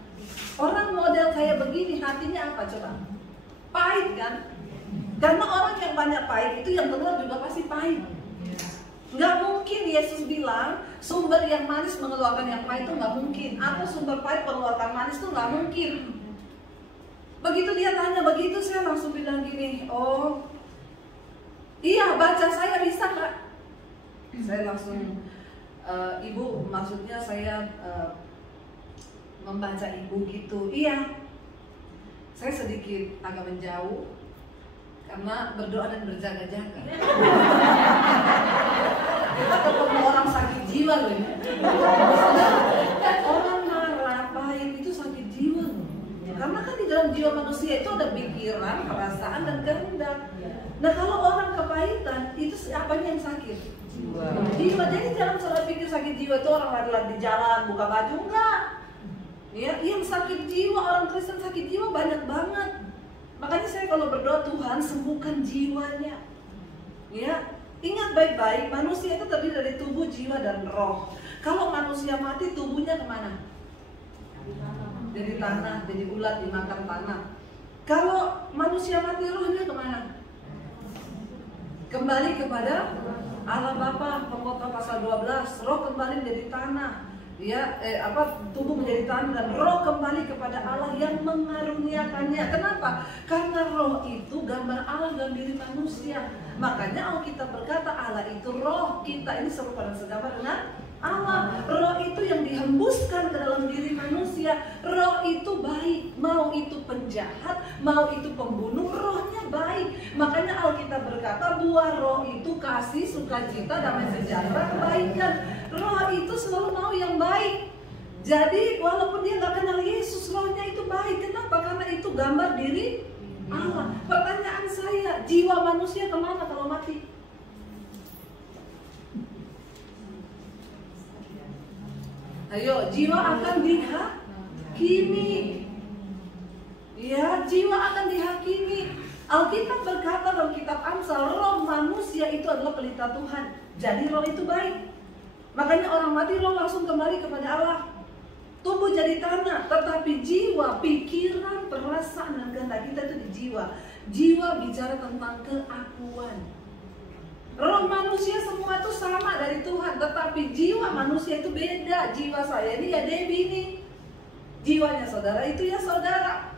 Orang model kayak begini hatinya apa coba? Pahit kan? Karena orang yang banyak pahit itu yang keluar juga pasti pahit. Nggak mungkin Yesus bilang sumber yang manis mengeluarkan yang pahit itu nggak mungkin. Atau sumber pahit mengeluarkan manis itu nggak mungkin. Begitu dia tanya begitu saya langsung bilang gini, oh iya baca saya bisa nggak? Saya langsung ibu maksudnya saya membaca ibu gitu. Iya. Saya sedikit agak menjauh karena berdoa dan berjaga-jaga. Kita ketemu orang sakit jiwa loh ini. Orang marah, pahit itu sakit jiwa loh. Karena kan di dalam jiwa manusia itu ada pikiran, perasaan dan kehendak. Nah kalau orang kepahitan itu apanya yang sakit? Jiwa. Jadi jangan salah pikir sakit jiwa itu orang lari-lari di jalan buka baju, enggak. Ya, yang sakit jiwa, orang Kristen sakit jiwa banyak banget. Makanya saya kalau berdoa Tuhan sembuhkan jiwanya. Ya, ingat baik-baik manusia itu terdiri dari tubuh, jiwa dan roh. Kalau manusia mati tubuhnya kemana? Jadi tanah, jadi ulat dimakan tanah. Kalau manusia mati rohnya kemana? Kembali kepada Allah Bapa, Pengkhotbah pasal 12, roh kembali menjadi tanah. Ya, tubuh menjadi tanah dan roh kembali kepada Allah yang mengaruniakannya. Kenapa? Karena roh itu gambar Allah dalam diri manusia. Makanya Alkitab berkata Allah itu roh, kita ini serupa dan segambar dengan Allah. Roh itu yang dihembuskan ke dalam diri manusia. Roh itu baik, mau itu penjahat, mau itu pembunuh, rohnya baik. Makanya Alkitab berkata buah roh itu kasih, sukacita, damai sejahtera, kebaikan. Roh itu selalu mau yang baik. Jadi walaupun dia nggak kenal Yesus, rohnya itu baik. Kenapa? Karena itu gambar diri Allah. Pertanyaan saya, jiwa manusia kemana kalau mati? Ayo, jiwa akan dihakimi. Ya, jiwa akan dihakimi. Alkitab berkata dalam kitab Amsal, roh manusia itu adalah pelita Tuhan. Jadi roh itu baik. Makanya orang mati roh langsung kembali kepada Allah. Tubuh menjadi tanah, tetapi jiwa, pikiran, perasaan, dan kehendak kita itu di jiwa. Jiwa bicara tentang keakuan. Roh manusia semua itu sama dari Tuhan, tetapi jiwa manusia itu beda. Jiwa saya ini ya Debbie ini, jiwanya saudara itu ya saudara.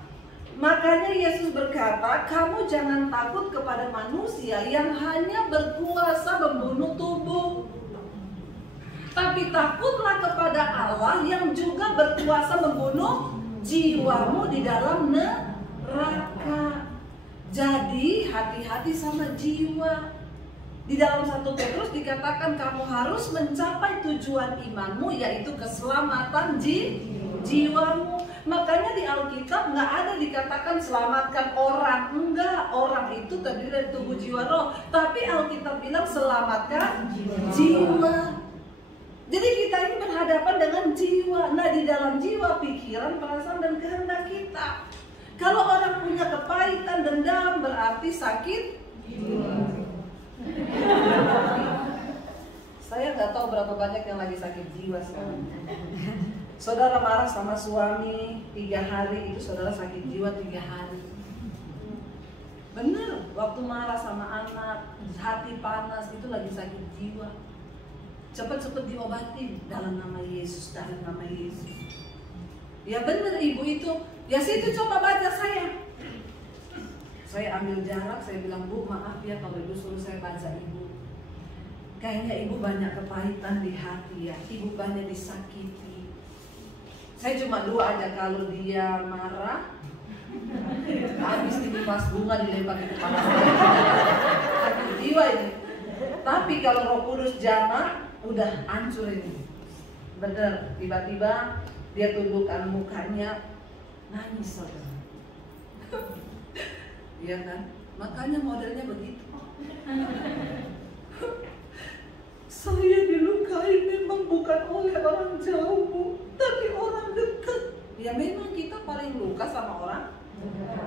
Makanya Yesus berkata, kamu jangan takut kepada manusia yang hanya berkuasa membunuh tubuh, tapi takutlah kepada Allah yang juga berkuasa membunuh jiwamu di dalam neraka. Jadi hati-hati sama jiwa. Di dalam 1 Petrus dikatakan kamu harus mencapai tujuan imanmu, yaitu keselamatan jiwamu. Makanya di Alkitab nggak ada dikatakan selamatkan orang. Enggak, orang itu terdiri dari tubuh, jiwa, roh. Tapi Alkitab bilang selamatkan jiwa. Jadi kita ini berhadapan dengan jiwa. Nah, di dalam jiwa, pikiran, perasaan, dan kehendak kita. Kalau orang punya kepahitan, dendam, berarti sakit jiwa. Saya nggak tahu berapa banyak yang lagi sakit jiwa sekarang. Saudara marah sama suami 3 hari, itu saudara sakit jiwa 3 hari. Bener, waktu marah sama anak, hati panas, itu lagi sakit jiwa. Cepat-cepat diobatin dalam nama Yesus, dalam nama Yesus. Ya bener, ibu itu, ya situ coba baca saya. Saya ambil jarak, saya bilang, Bu maaf ya kalau ibu suruh saya baca ibu. Kayaknya ibu banyak kepahitan di hati ya, ibu banyak disakiti. Saya cuma 2 aja, kalau dia marah, habis dilipas bunga dilempar ke kepala saya. Sakit jiwa ini. Tapi kalau Roh Kudus jamah, udah hancur ini. Bener, tiba-tiba dia tundukkan mukanya, nangis saudara. Iya kan? Makanya modelnya begitu. Saya dilukai memang bukan oleh orang jauh, tapi orang dekat. Ya memang kita paling luka sama orang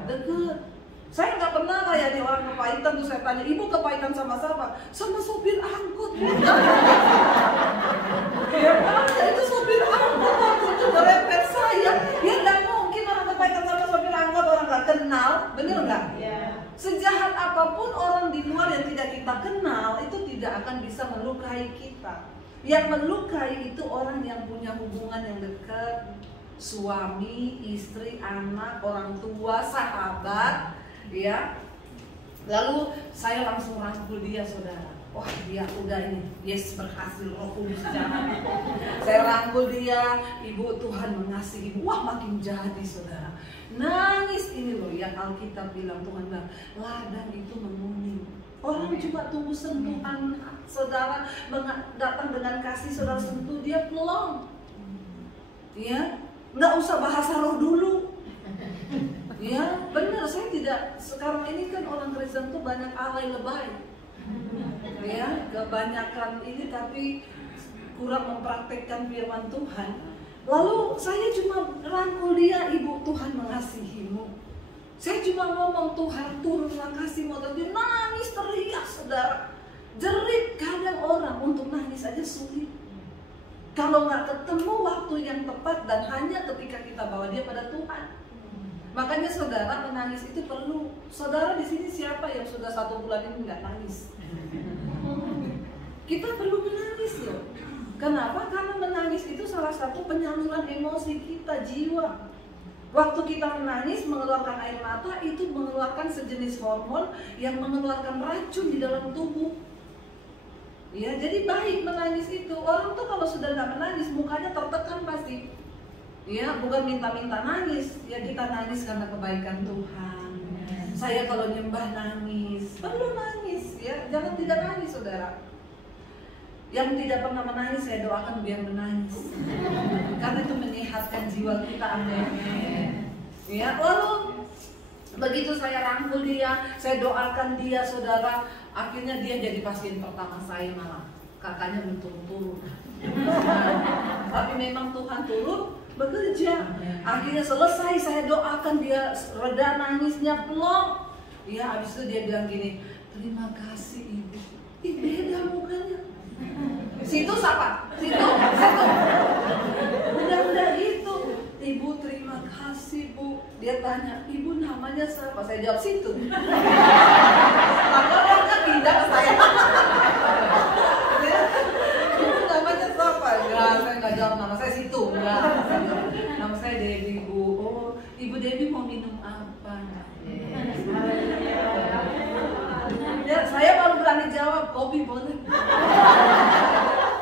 dekat. Saya nggak pernah kayak di orang kepahitan tuh saya tanya, ibu kepahitan sama siapa? Sama sopir angkot. Ya ada itu sopir angkot waktu itu merepet saya. Ya nggak mungkin orang kepahitan sama sopir angkot orang nggak kenal, bener nggak? Sejahat apapun orang di luar yang tidak kita kenal itu tidak akan bisa melukai kita. Yang melukai itu orang yang punya hubungan yang dekat, suami, istri, anak, orang tua, sahabat, ya. Lalu saya langsung rangkul dia, saudara. Wah, dia udah ini, yes, berhasil, Roh Kudus jalan. Saya rangkul dia, ibu, Tuhan mengasihi. Wah, makin jadi, saudara. Nangis ini loh yang Alkitab bilang, Tuhan bilang, ladang itu menguning. Orang cuma tunggu sentuhan saudara, datang dengan kasih saudara sentuh, dia pelong. Ya, nggak usah bahasa roh dulu. Ya, benar, saya tidak, sekarang ini kan orang Kristen tuh banyak alay lebay. Ya, kebanyakan ini tapi kurang mempraktekkan firman Tuhan. Lalu saya cuma rangkul dia, ibu, Tuhan mengasihimu. Saya cuma ngomong, Tuhan turunlah kasih-Mu. Dia nangis teriak, saudara. Jerit. Kadang orang untuk nangis aja sulit. Kalau nggak ketemu waktu yang tepat dan hanya ketika kita bawa dia pada Tuhan. Makanya saudara, menangis itu perlu. Saudara di sini siapa yang sudah 1 bulan ini nggak nangis? Kita perlu menangis loh. Kenapa? Karena menangis itu salah satu penyaluran emosi kita, jiwa. Waktu kita menangis, mengeluarkan air mata, itu mengeluarkan sejenis hormon yang mengeluarkan racun di dalam tubuh. Ya, jadi baik menangis itu. Orang tuh kalau sudah nggak menangis, mukanya tertekan pasti. Ya, bukan minta-minta nangis. Ya, kita nangis karena kebaikan Tuhan. Saya kalau nyembah nangis, perlu nangis. Ya, jangan tidak nangis, saudara. Yang tidak pernah menangis, saya doakan biar menangis. Karena itu menyehatkan jiwa kita, amin. Ya, lalu begitu saya rangkul dia, saya doakan dia, saudara. Akhirnya dia jadi pasien pertama saya malah. Kakaknya berturut-turut. Tapi memang Tuhan turut bekerja. Akhirnya selesai saya doakan dia, reda nangisnya, plong. Ya, habis itu dia bilang gini, terima kasih ibu. Ih, beda mukanya. Situ siapa? Situ. Udah gitu. Dia tanya, ibu namanya siapa? Saya jawab situ. Maka orangnya pindah ke saya. Ibu namanya siapa? Enggak, saya nggak jawab nama saya situ. Enggak, nama saya Debbie, Bu. Oh, Ibu Debbie mau minum apa? Ya, saya baru berani jawab, kopi boleh.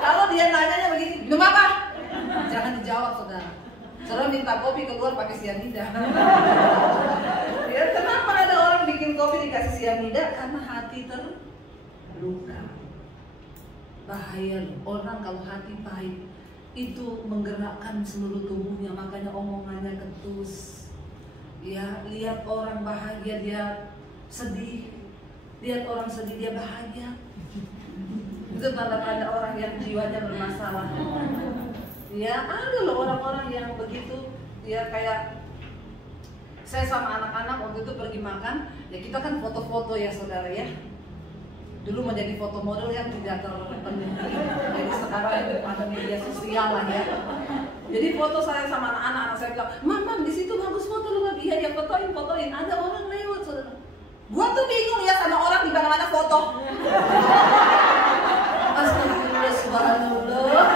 Kalau dia nanyanya begini, minum apa? Jangan dijawab, saudara. Saudara minta kopi keluar pakai sianida. Ya, kenapa ada orang bikin kopi dikasih sianida? Karena hati terluka. Bahaya loh, orang kalau hati pahit itu menggerakkan seluruh tubuhnya, makanya omongannya ketus. Ya, lihat orang bahagia dia sedih, lihat orang sedih dia bahagia. Itu tanda-tanda orang yang jiwanya bermasalah. Ya, ada loh orang-orang yang begitu. Ya, kayak saya sama anak-anak waktu itu pergi makan. Ya, kita kan foto-foto ya saudara ya. Dulu menjadi foto model yang tidak terpenuhi. Jadi sekarang ada media sosial lah ya. Jadi foto saya sama anak-anak, saya bilang, Mam, di situ bagus foto lu nggak? Iya, ya fotoin. Ada orang lewat saudara. Gua tuh bingung ya sama orang di mana-mana foto. Astagfirullah, subhanallah.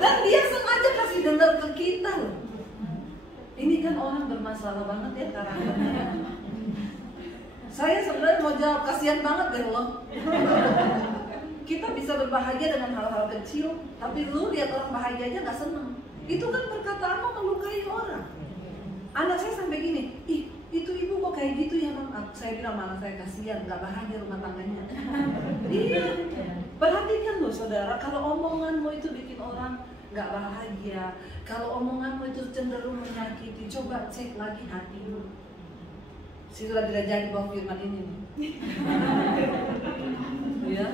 Dan dia sengaja kasih dengar ke kita loh. Ini kan orang bermasalah banget ya karakternya. Saya sebenarnya mau jawab, kasihan banget deh lo. Kita bisa berbahagia dengan hal-hal kecil, tapi lu lihat orang bahagia aja nggak seneng. Itu kan perkataanmu melukai orang. Anak saya sampai gini, ih itu ibu kok kayak gitu ya Mam? Saya bilang malah saya kasihan, nggak bahagia rumah tangganya. Iya, perhatikan loh saudara, kalau omonganmu itu bikin orang nggak bahagia, kalau omonganmu itu cenderung menyakiti, coba cek lagi hatimu. Sudah tidak jadi bawa firman ini. Ya,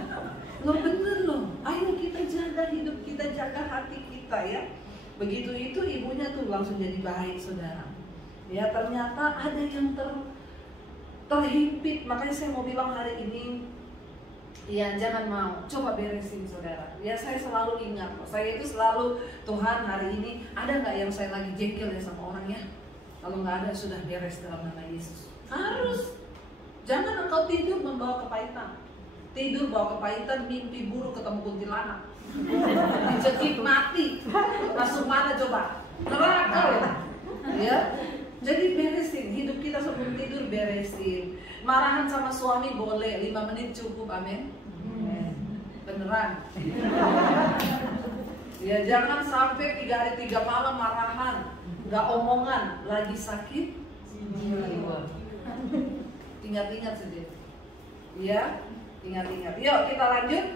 lo bener loh. Ayo kita jaga hidup kita, jaga hati kita ya. Begitu itu ibunya tuh langsung jadi baik saudara. Ya, ternyata ada yang terhimpit. Makanya saya mau bilang hari ini, ya jangan mau, coba beresin saudara. Ya saya selalu ingat, saya itu selalu, Tuhan hari ini ada nggak yang saya lagi jengkel ya sama orang ya? Kalau nggak ada sudah beres dalam nama Yesus. Harus, jangan engkau tidur membawa kepahitan. Tidur bawa kepahitan, mimpi buruk ketemu kuntilanak, dicekik mati, masuk mana coba? Neraka ya. Jadi beresin, hidup kita sebelum tidur beresin. Marahan sama suami boleh, 5 menit cukup, amin. Beneran. Ya jangan sampai 3 hari 3 malam marahan, nggak omongan, lagi sakit. Ingat-ingat saja. Ya, ingat-ingat. Yuk kita lanjut.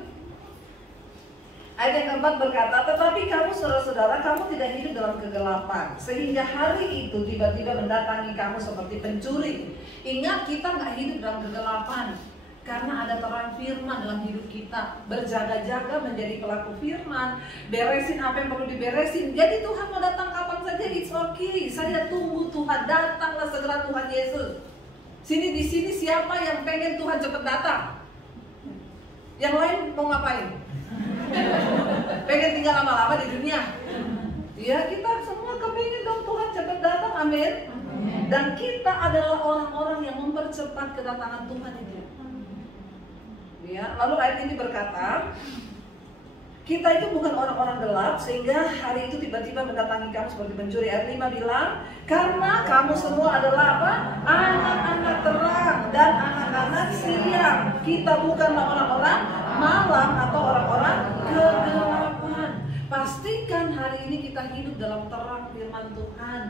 Ayat yang keempat berkata, tetapi kamu saudara-saudara, kamu tidak hidup dalam kegelapan, sehingga hari itu tiba-tiba mendatangi kamu seperti pencuri. Ingat, kita nggak hidup dalam kegelapan, karena ada terang firman dalam hidup kita. Berjaga-jaga menjadi pelaku firman, beresin apa yang perlu diberesin. Jadi Tuhan mau datang kapan saja, it's okay. Saya tunggu Tuhan, datanglah segera Tuhan Yesus. Di sini siapa yang pengen Tuhan cepat datang? Yang lain mau ngapain? Pengen tinggal lama-lama di dunia? Ya kita semua kepingin dong Tuhan cepat datang, amin. Dan kita adalah orang-orang yang mempercepat kedatangan Tuhan itu. Ya, lalu ayat ini berkata, kita itu bukan orang-orang gelap sehingga hari itu tiba-tiba mendatangi kamu seperti pencuri. Ayat 5 bilang, karena kamu semua adalah apa? Anak-anak terang dan anak-anak siang. Kita bukanlah orang-orang malam atau orang-orang kegelapan. Pastikan hari ini kita hidup dalam terang firman Tuhan.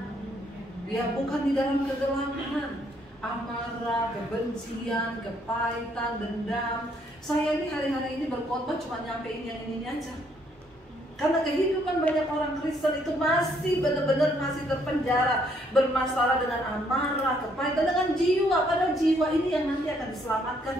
Ya, bukan di dalam kegelapan. Amarah, kebencian, kepahitan, dendam. Saya ini hari-hari ini berkhotbah cuma nyampein yang ini aja. Karena kehidupan banyak orang Kristen itu masih benar-benar masih terpenjara, bermasalah dengan amarah, kepahitan, dengan jiwa. Padahal jiwa ini yang nanti akan diselamatkan.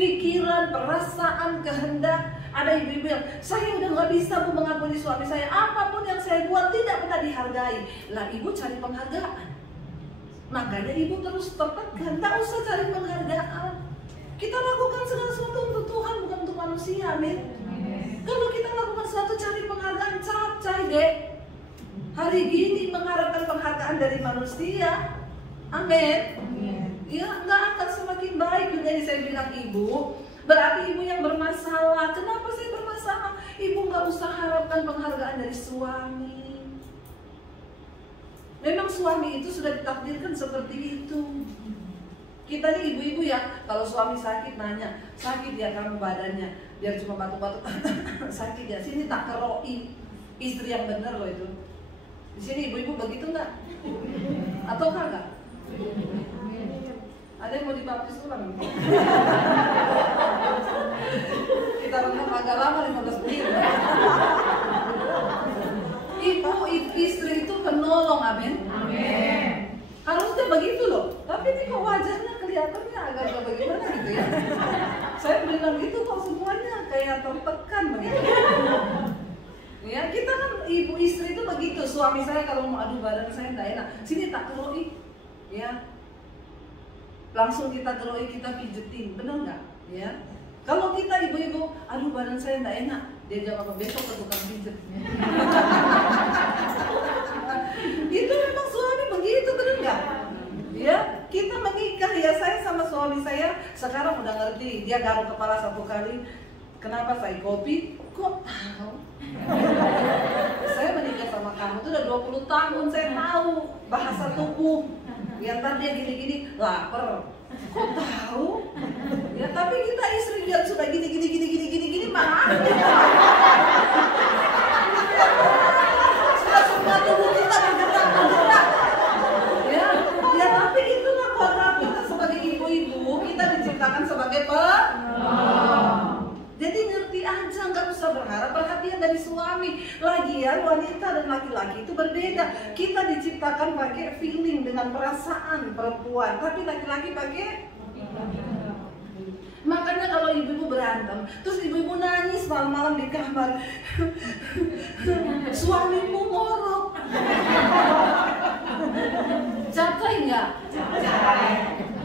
Pikiran, perasaan, kehendak. Ada ibu-ibu yang, saya udah gak bisa Bu mengampuni suami saya. Apapun yang saya buat tidak pernah dihargai. Lah ibu cari penghargaan. Makanya ibu terus tertekan, tak usah cari penghargaan. Kita lakukan segala sesuatu untuk Tuhan, bukan untuk manusia, amin. Kalau kita lakukan sesuatu cari penghargaan, capcay deh. Hari hari gini mengharapkan penghargaan dari manusia. Amin. Ya, nggak akan semakin baik. Juga yang saya bilang ibu, berarti ibu yang bermasalah. Kenapa saya bermasalah? Ibu nggak usah harapkan penghargaan dari suami. Memang suami itu sudah ditakdirkan seperti itu. Kita nih ibu-ibu ya, kalau suami sakit nanya, sakit ya kamu badannya, biar cuma batuk-batuk, sakit ya, sini tak keroi. Istri yang benar loh itu. Di sini ibu-ibu begitu nggak? Atau kagak? Ada yang mau dibaptis ulang? Kita renung agak lama 15 menit. Ibu, istri itu penolong, amin. Amin. Harusnya begitu loh. Tapi ini kok wajahnya kelihatannya agak bagaimana gitu ya. Saya bilang gitu kok semuanya kayak tertekan begitu. Ya, kita kan ibu istri itu begitu. Suami saya kalau mau adu badan saya nggak enak, sini tak keroi, ya. Langsung kita keroi, kita pijetin, benar nggak? Ya. Kalau kita ibu-ibu, aduh badan saya nggak enak, dia jawab apa? Besok ke tukang pijet. Itu memang suami begitu, benar nggak? Ya, kita menikah ya, saya sama suami saya sekarang udah ngerti. Dia garuk kepala 1 kali. Kenapa saya kopi? Kok tahu? Saya menikah sama kamu tuh udah 20 tahun, saya tahu bahasa tubuh. Yang tadi dia gini-gini, lapar. Kok tahu? Ya tapi kita istri lihat sudah gini marah. Sudah semua tubuh kita bergerak. Ya tapi itulah kodrat kita sebagai ibu-ibu, kita diciptakan sebagai jadi ngerti aja, nggak usah berharap perhatian dari suami. Lagian wanita dan laki-laki itu berbeda. Kita diciptakan pakai feeling dengan perasaan perempuan, tapi laki-laki pakai. Makanya kalau ibu-ibu berantem, terus ibu-ibu nangis malam-malam di kamar, suamimu ngorok. Capek nggak?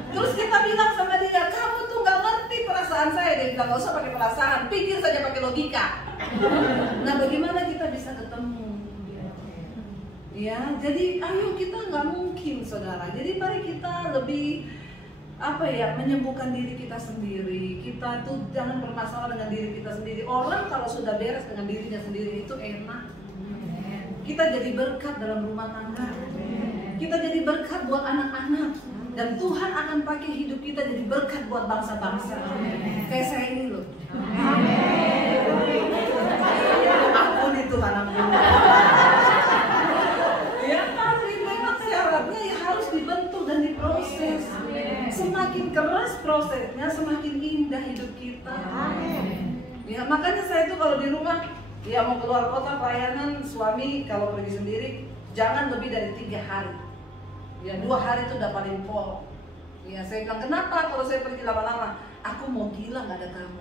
Terus kita bilang sama dia, kamu tuh nggak ngerti perasaan saya. Dia bilang, nggak usah pakai perasaan, pikir saja pakai logika. Nah bagaimana kita bisa ketemu? Ya, jadi ayo kita nggak mungkin saudara. Jadi mari kita lebih menyembuhkan diri kita sendiri. Kita tuh jangan bermasalah dengan diri kita sendiri. Orang kalau sudah beres dengan dirinya sendiri itu enak. Kita jadi berkat dalam rumah tangga. Kita jadi berkat buat anak-anak. Dan Tuhan akan pakai hidup kita jadi berkat buat bangsa-bangsa. Kayak saya ini loh. Ampuni Tuhan, ampuni. Ya, tapi memang syaratnya ya harus dibentuk dan diproses. Semakin keras prosesnya, semakin indah hidup kita. Ya, makanya saya tuh kalau di rumah, ya mau keluar kota pelayanan, suami kalau pergi sendiri, jangan lebih dari 3 hari. Ya 2 hari itu udah paling pol. Ya saya bilang, kenapa kalau saya pergi lama-lama? Aku mau gila nggak ada kamu.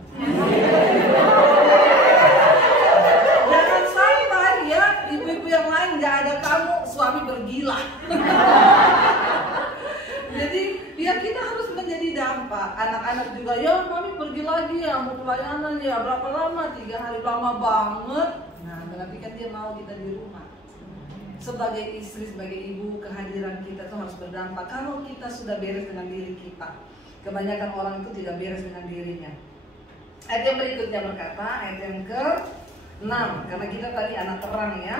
Jangan sampai ya ibu-ibu yang lain nggak ada kamu, suami bergila. Jadi ya kita harus menjadi dampak. Anak-anak juga, ya mami pergi lagi ya mau pelayanan ya berapa lama? 3 hari, lama banget. Nah berarti kan dia mau kita di rumah. Sebagai istri, sebagai ibu, kehadiran kita itu harus berdampak. Kalau kita sudah beres dengan diri kita, kebanyakan orang itu tidak beres dengan dirinya. Ayat yang berikutnya berkata, ayat yang ke-6, karena kita tadi anak terang ya.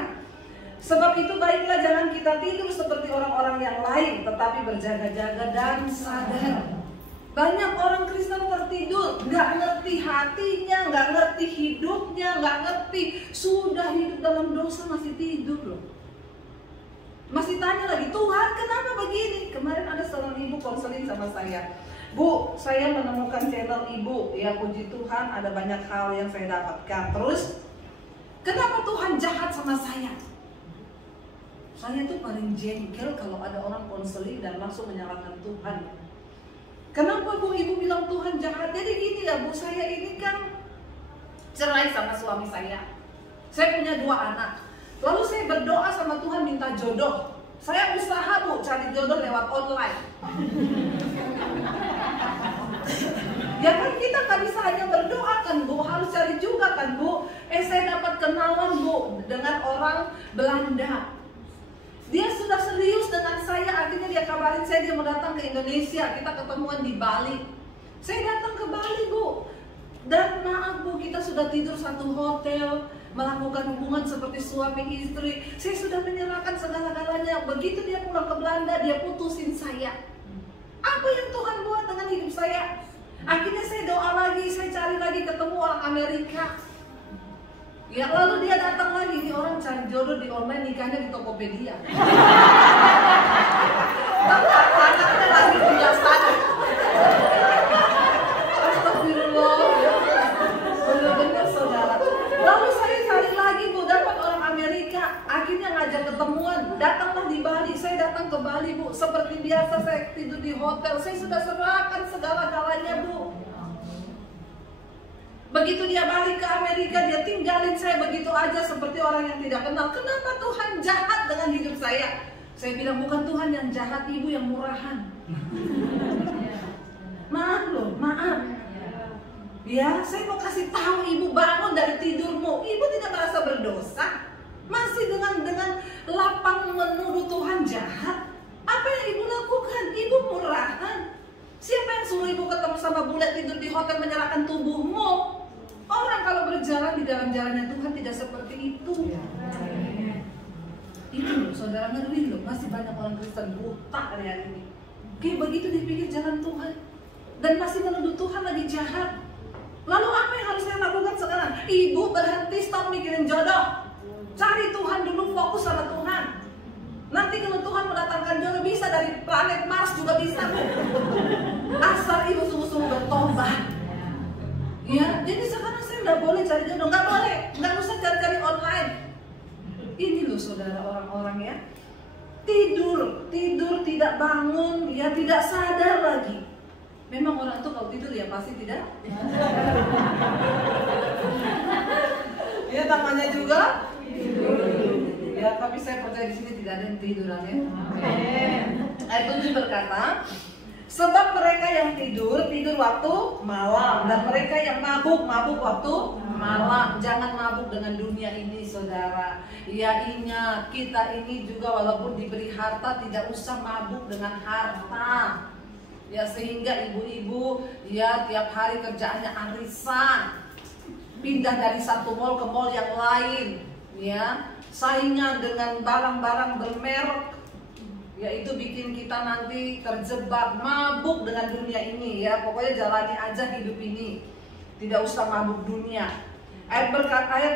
Sebab itu baiklah jangan kita tidur seperti orang-orang yang lain, tetapi berjaga-jaga dan sadar. Banyak orang Kristen tertidur, nggak ngerti hatinya, nggak ngerti hidupnya, nggak ngerti. Sudah hidup dalam dosa masih tidur loh. Masih tanya lagi, Tuhan kenapa begini? Kemarin ada seorang ibu konseling sama saya, Bu, saya menemukan channel ibu, ya puji Tuhan ada banyak hal yang saya dapatkan. Terus, kenapa Tuhan jahat sama saya? Saya tuh paling jengkel kalau ada orang konseling dan langsung menyalahkan Tuhan. Kenapa Bu, ibu bilang Tuhan jahat? Jadi gini ya Bu, saya ini kan cerai sama suami saya. Saya punya 2 anak. Lalu saya berdoa sama Tuhan minta jodoh. Saya usaha Bu cari jodoh lewat online. Ya kan kita kan bisa hanya berdoa kan Bu, harus cari juga kan Bu. Saya dapat kenalan Bu dengan orang Belanda. Dia sudah serius dengan saya, akhirnya dia kabarin saya dia mau datang ke Indonesia. Kita ketemuan di Bali. Saya datang ke Bali, Bu. Dan maaf Bu, kita sudah tidur satu hotel, melakukan hubungan seperti suami istri. Saya sudah menyerahkan segala-galanya. Begitu dia pulang ke Belanda, dia putusin saya. Apa yang Tuhan buat dengan hidup saya? Akhirnya saya doa lagi, saya cari lagi ketemu orang Amerika. Ya lalu dia datang lagi, ini orang cari jodoh di online, nikahnya di Tokopedia. Anaknya lagi di sana. Astagfirullah. Benar-benar saudara. Lalu saya cari lagi Bu, dapat orang Amerika. Akhirnya ngajak ketemuan, datanglah di Bali. Saya datang ke Bali Bu, seperti biasa saya tidur di hotel. Saya sudah serahkan segala-galanya Bu. Begitu dia balik ke Amerika, dia tinggalin saya begitu aja seperti orang yang tidak kenal. Kenapa Tuhan jahat dengan hidup saya? Saya bilang bukan Tuhan yang jahat, Ibu yang murahan. Maaf loh, maaf. Ya, saya mau kasih tahu Ibu, bangun dari tidurmu. Ibu tidak merasa berdosa. Masih dengan lapang menuduh Tuhan jahat. Apa yang Ibu lakukan? Ibu murahan. Siapa yang suruh Ibu ketemu sama bule tidur di hotel menyerahkan tubuhmu? Orang kalau berjalan di dalam jalannya Tuhan tidak seperti itu. Ini loh, saudara, ngeri loh, masih banyak orang Kristen buta hari ini. Kayak begitu dipikir jalan Tuhan. Dan masih menuduh Tuhan lagi jahat. Lalu apa yang harus saya lakukan sekarang? Ibu berhenti, stop mikirin jodoh. Cari Tuhan dulu, fokus sama Tuhan. Nanti kalau Tuhan mendatangkan jodoh bisa dari planet Mars juga bisa. Asal Ibu sungguh-sungguh bertobat. Ya, jadi sekarang saya nggak boleh cari jodoh, nggak boleh, nggak usah cari-cari online. Ini loh saudara, orang-orang ya tidur tidak bangun, ya tidak sadar lagi. Memang orang itu kalau tidur ya pasti tidak. Ya namanya juga tidur. Ya, tapi saya percaya di sini tidak ada yang tiduran ya. Ayat 7 berkata, sebab mereka yang tidur waktu malam, dan mereka yang mabuk waktu malam. Jangan mabuk dengan dunia ini saudara. Ya ingat, kita ini juga walaupun diberi harta tidak usah mabuk dengan harta. Ya sehingga ibu-ibu ya tiap hari kerjaannya arisan, pindah dari satu mall ke mall yang lain, ya saingan dengan barang-barang bermerek. Ya itu bikin kita nanti terjebak mabuk dengan dunia ini ya. Pokoknya jalani aja hidup ini, tidak usah mabuk dunia. Ayat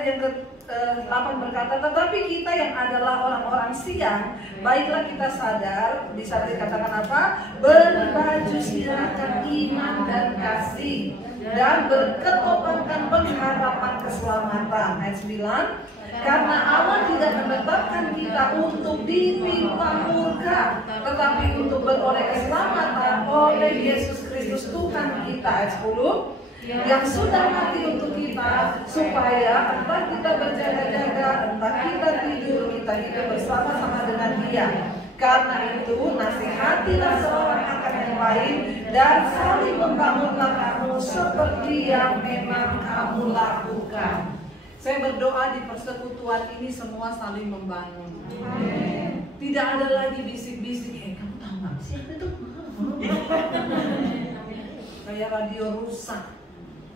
yang ke-8 berkata, tetapi kita yang adalah orang-orang siang, baiklah kita sadar, di sana dikatakan apa? Berbaju sirakan iman dan kasih, dan berketopangkan pengharapan keselamatan. Ayat 9, karena Allah tidak menetapkan kita untuk ditimpa murka, tetapi untuk beroleh keselamatan oleh Yesus Kristus Tuhan kita. Ayat 10, yang sudah mati untuk kita, supaya entah kita berjaga-jaga, entah kita tidur, kita hidup bersama-sama dengan Dia. Karena itu nasihatilah seorang akan yang lain, dan saling membangunlah kamu seperti yang memang kamu lakukan. Saya berdoa di persekutuan ini semua saling membangun. Tidak ada lagi bisik-bisik. Kamu tahu nggak siapa itu? Kayak radio rusak.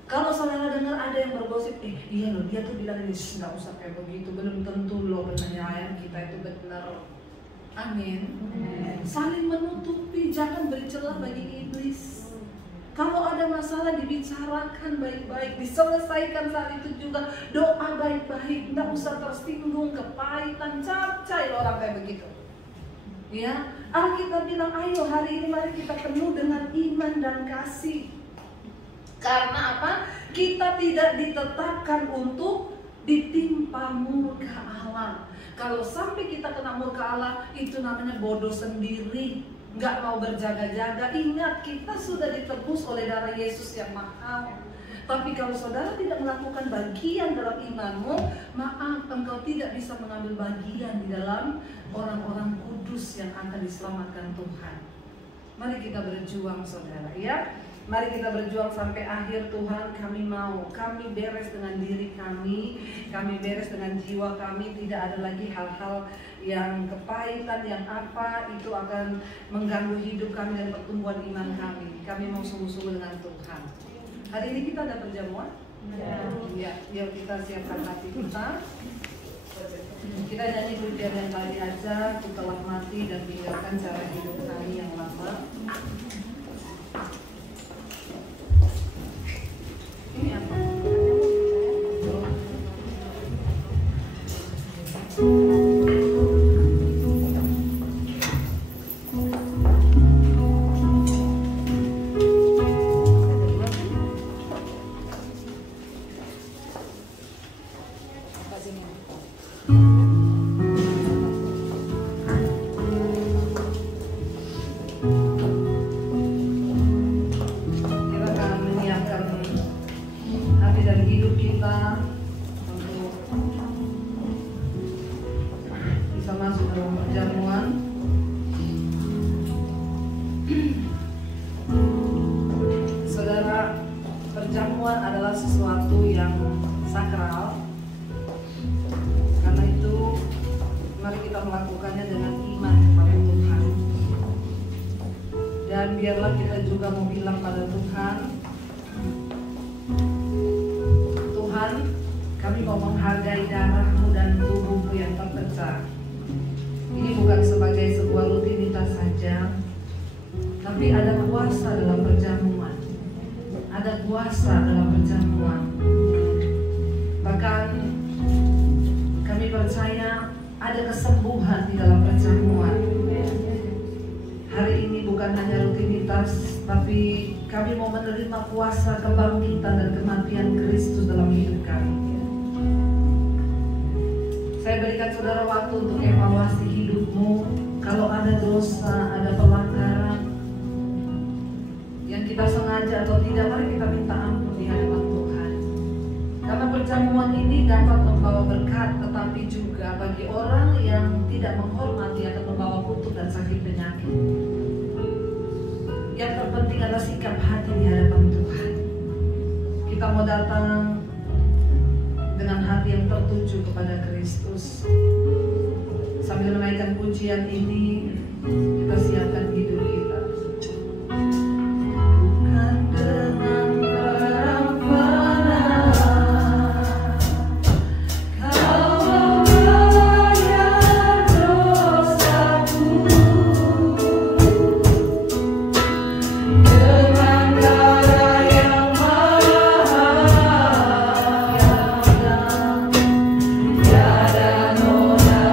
Kalau saudara dengar ada yang bergosip, iya loh dia tuh bilang ini, nggak usah kayak begitu. Belum tentu loh penilaian kita itu benar. Amin. Saling menutupi, jangan beri celah bagi iblis. Kalau ada masalah dibicarakan baik-baik, diselesaikan saat itu juga. Doa baik-baik, nggak usah tersinggung, kepahitan, capcay orang kayak begitu. Ya, Alkitab bilang, ayo hari ini mari kita penuh dengan iman dan kasih. Karena apa? Kita tidak ditetapkan untuk ditimpa murka Allah. Kalau sampai kita kena murka Allah, itu namanya bodoh sendiri. Nggak mau berjaga-jaga. Ingat, kita sudah ditebus oleh darah Yesus yang mahal. Tapi kalau saudara tidak melakukan bagian dalam imanmu, maaf, engkau tidak bisa mengambil bagian di dalam orang-orang kudus yang akan diselamatkan Tuhan. Mari kita berjuang saudara ya. Mari kita berjuang sampai akhir Tuhan. Kami mau, kami beres dengan diri kami beres dengan jiwa kami. Tidak ada lagi hal-hal yang kepahitan, yang apa itu akan mengganggu hidup kami dan pertumbuhan iman kami. Kami mau sungguh-sungguh dengan Tuhan. Hari ini kita ada perjamuan? Ya, yuk kita siapkan hati kita. Kita nyanyi pujian yang tadi aja, Ku telah mati dan tinggalkan cara hidup kami yang lama. Ini apa? Kuasa kebangkitan dan kematian Kristus dalam hidup kami. Saya berikan saudara waktu untuk evaluasi hidupmu. Kalau ada dosa, ada pelanggaran yang kita sengaja atau tidak, mari kita minta ampun di hadapan Tuhan. Karena perjamuan ini dapat membawa berkat, tetapi juga bagi orang yang tidak menghormati akan membawa kutuk dan sakit penyakit. Yang terpenting adalah sikap hati di hadapan Tuhan. Kita mau datang dengan hati yang tertuju kepada Kristus. Sambil menaikkan pujian ini, kita siapkan hidup kita. Bukan dengan terang benar, Kau membayar dosaku. Dengan darah yang mahal, tiada noda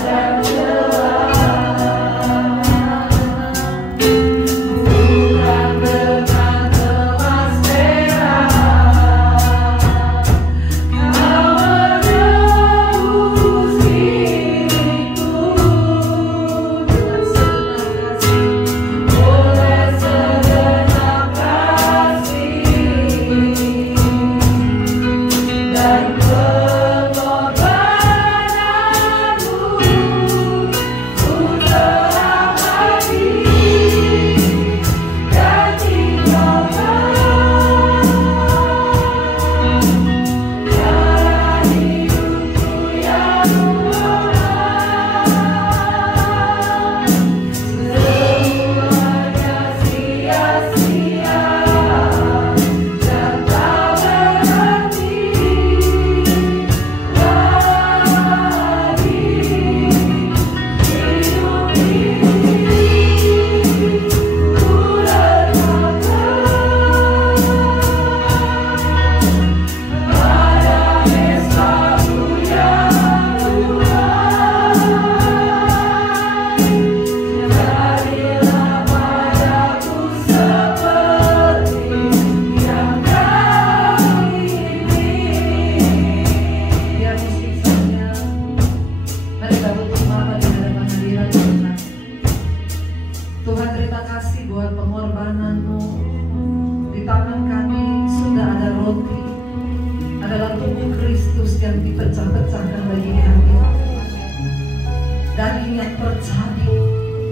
dan celah. yang dipecah-pecahkan bagi kami. Daging yang tercabik,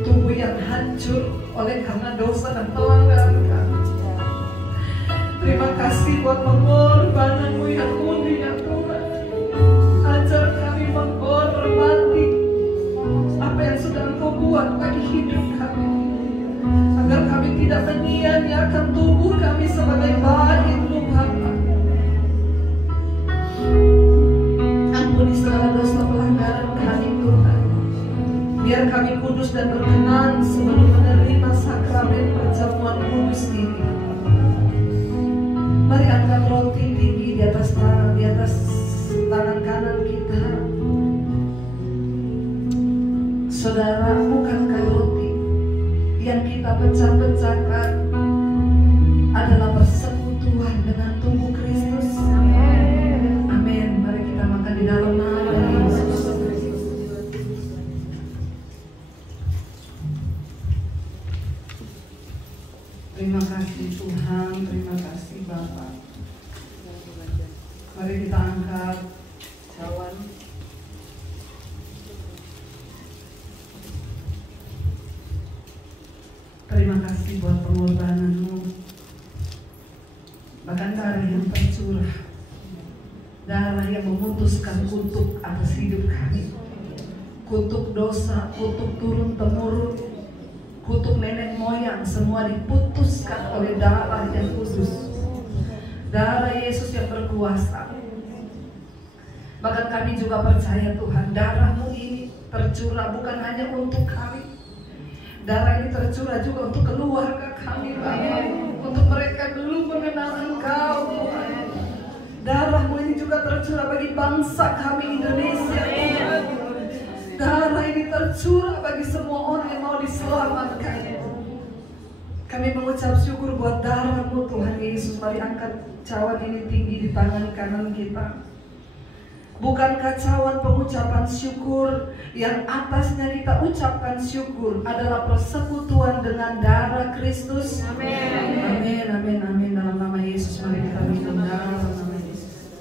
tubuh yang hancur oleh karena dosa dan pelanggaran kami. menyia-nyiakan tubuh kami sebagai baik-Mu Bapa. Ampuni segala dosa pelanggaran kami Tuhan. Biar kami kudus dan berkenan sebelum menerima sakramen perjamuan kudus ini. Mari angkat roti tinggi di atas tangan kanan kita. Saudara, bukankah roti yang kita pecah-pecahkan adalah persekutuan dengan tubuh Kristus? Amin. Mari kita makan di dalam nama Yesus. Terima kasih Tuhan, terima kasih Bapa. Mari kita angkat cawan. Terima kasih buat pengorbanan-Mu. Bahkan darah yang tercurah, darah yang memutuskan kutuk atas hidup kami, kutuk dosa, kutuk turun-temurun, kutuk nenek moyang, semua diputuskan oleh darah yang kudus, darah Yesus yang berkuasa. Bahkan kami juga percaya Tuhan, darah-Mu ini tercurah bukan hanya untuk kami, darah ini tercurah juga untuk keluarga kami Bapa, untuk mereka belum mengenal Engkau Tuhan. Darah-Mu ini juga tercurah bagi bangsa kami Indonesia Tuhan. Darah ini tercurah bagi semua orang yang mau diselamatkan. Kami mengucap syukur buat darah-Mu Tuhan Yesus. Mari angkat cawan ini tinggi di tangan kanan kita. Bukankah cawan pengucapan syukur yang atasnya kita ucapkan syukur adalah persekutuan dengan darah Kristus? Amin. Amin, amin, amin. Dalam nama Yesus mari kita minum dalam nama Yesus.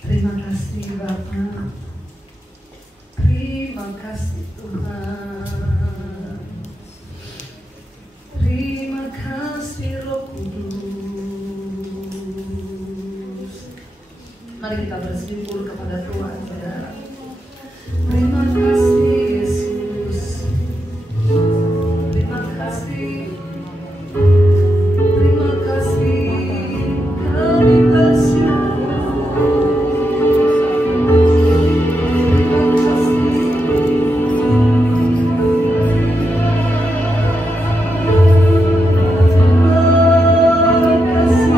Terima kasih Bapa. Terima kasih Tuhan. Terima kasih Roh Kudus. Mari kita bersyukur kepada Tuhan, saudara. Terima kasih Yesus. Terima kasih. Terima kasih. Kami bersyukur. Terima kasih. Terima kasih.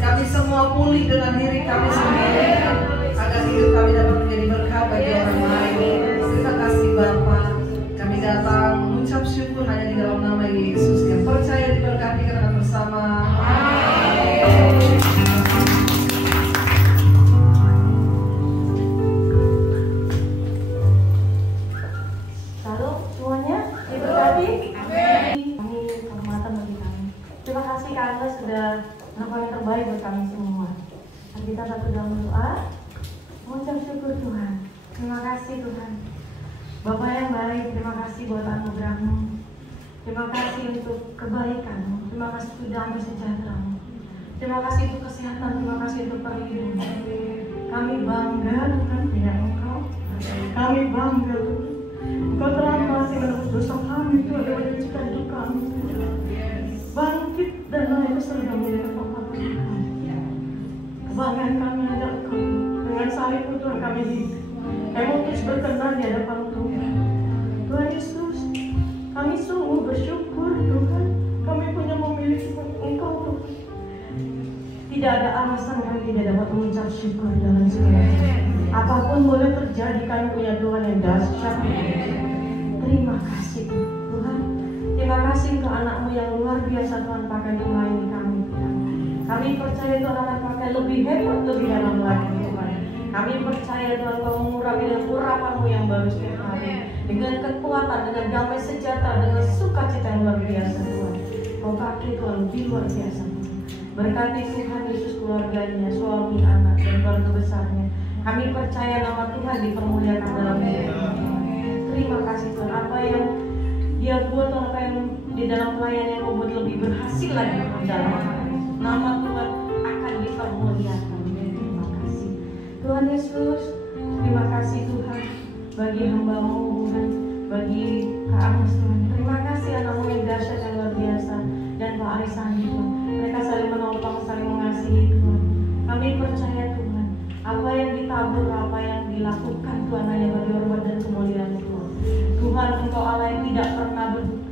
Kami semua pulih dengan diri kami sendiri, agar hidup kami dapat menjadi berkat bagi orang lain. Terima kasih Bapa. Kami datang mengucap syukur hanya di dalam nama Yesus yang percaya diberkati karena bersama. Salam semuanya diberkati. Kami kehormatan bagi kami. Terima kasih karena sudah melakukan yang terbaik buat kami semua. Dan kita satu dalam doa, mengucap syukur Tuhan. Terima kasih Tuhan. Bapa yang baik, terima kasih buat anugerah-Mu. Terima kasih untuk kebaikan-Mu. Terima kasih untuk damai sejahtera-Mu. Terima kasih untuk kesehatan, terima kasih untuk perlindungan. Kami bangga Tuhan dengan Engkau. Kami bangga Tuhan. Engkau telah masih menebus dosa kami Tuhan dan menyucikan hidup kami. Bangkit dan naik ke surga mulia Bapa Tuhan. Kebanggaan kami ada Engkau. Dengan salib-Mu Tuhan kami hidup. Kami terus berkenan di hadapan Tuhan. Tuhan Yesus, kami sungguh bersyukur Tuhan. Kami punya memiliki Engkau Tuhan. Tidak ada alasan kami tidak dapat mengucap syukur dalam segalanya. Apapun boleh terjadi, kami punya Tuhan yang dahsyat. Terima kasih Tuhan. Terima kasih untuk anak-Mu yang luar biasa Tuhan pakai untuk melayani kami Tuhan. Kami percaya Tuhan akan pakai lebih hebat, lebih dalam lagi Tuhan. Kami percaya Tuhan Kau mengurapi dengan urapan-Mu yang baru setiap hari, dengan kekuatan, dengan damai sejahtera, dengan sukacita yang luar biasa Tuhan. Kau pakai Tuhan lebih luar biasa Tuhan. Berkati Tuhan Yesus keluarganya, suami, anak, dan keluarga besarnya. Kami percaya nama Tuhan dipermuliakan dalam hidup Tuhan. Terima kasih Tuhan. Apa yang Dia buat, apa yang di dalam pelayanan yang membuat lebih berhasil lagi dalam nama Tuhan akan dipermuliakan. Terima kasih Tuhan Yesus. Terima kasih Tuhan bagi hamba-Mu Tuhan, bagi Kak Agus Tuhan. Terima kasih anak-Mu yang dahsyat yang luar biasa dan Pak Arisan Tuhan. Mereka saling menopang, saling mengasihi Tuhan. Kami percaya Tuhan, apa yang ditabur, apa yang dilakukan Tuhan hanya bagi hormat dan kemuliaan Tuhan. Tuhan Engkau Allah yang tidak pernah berduka.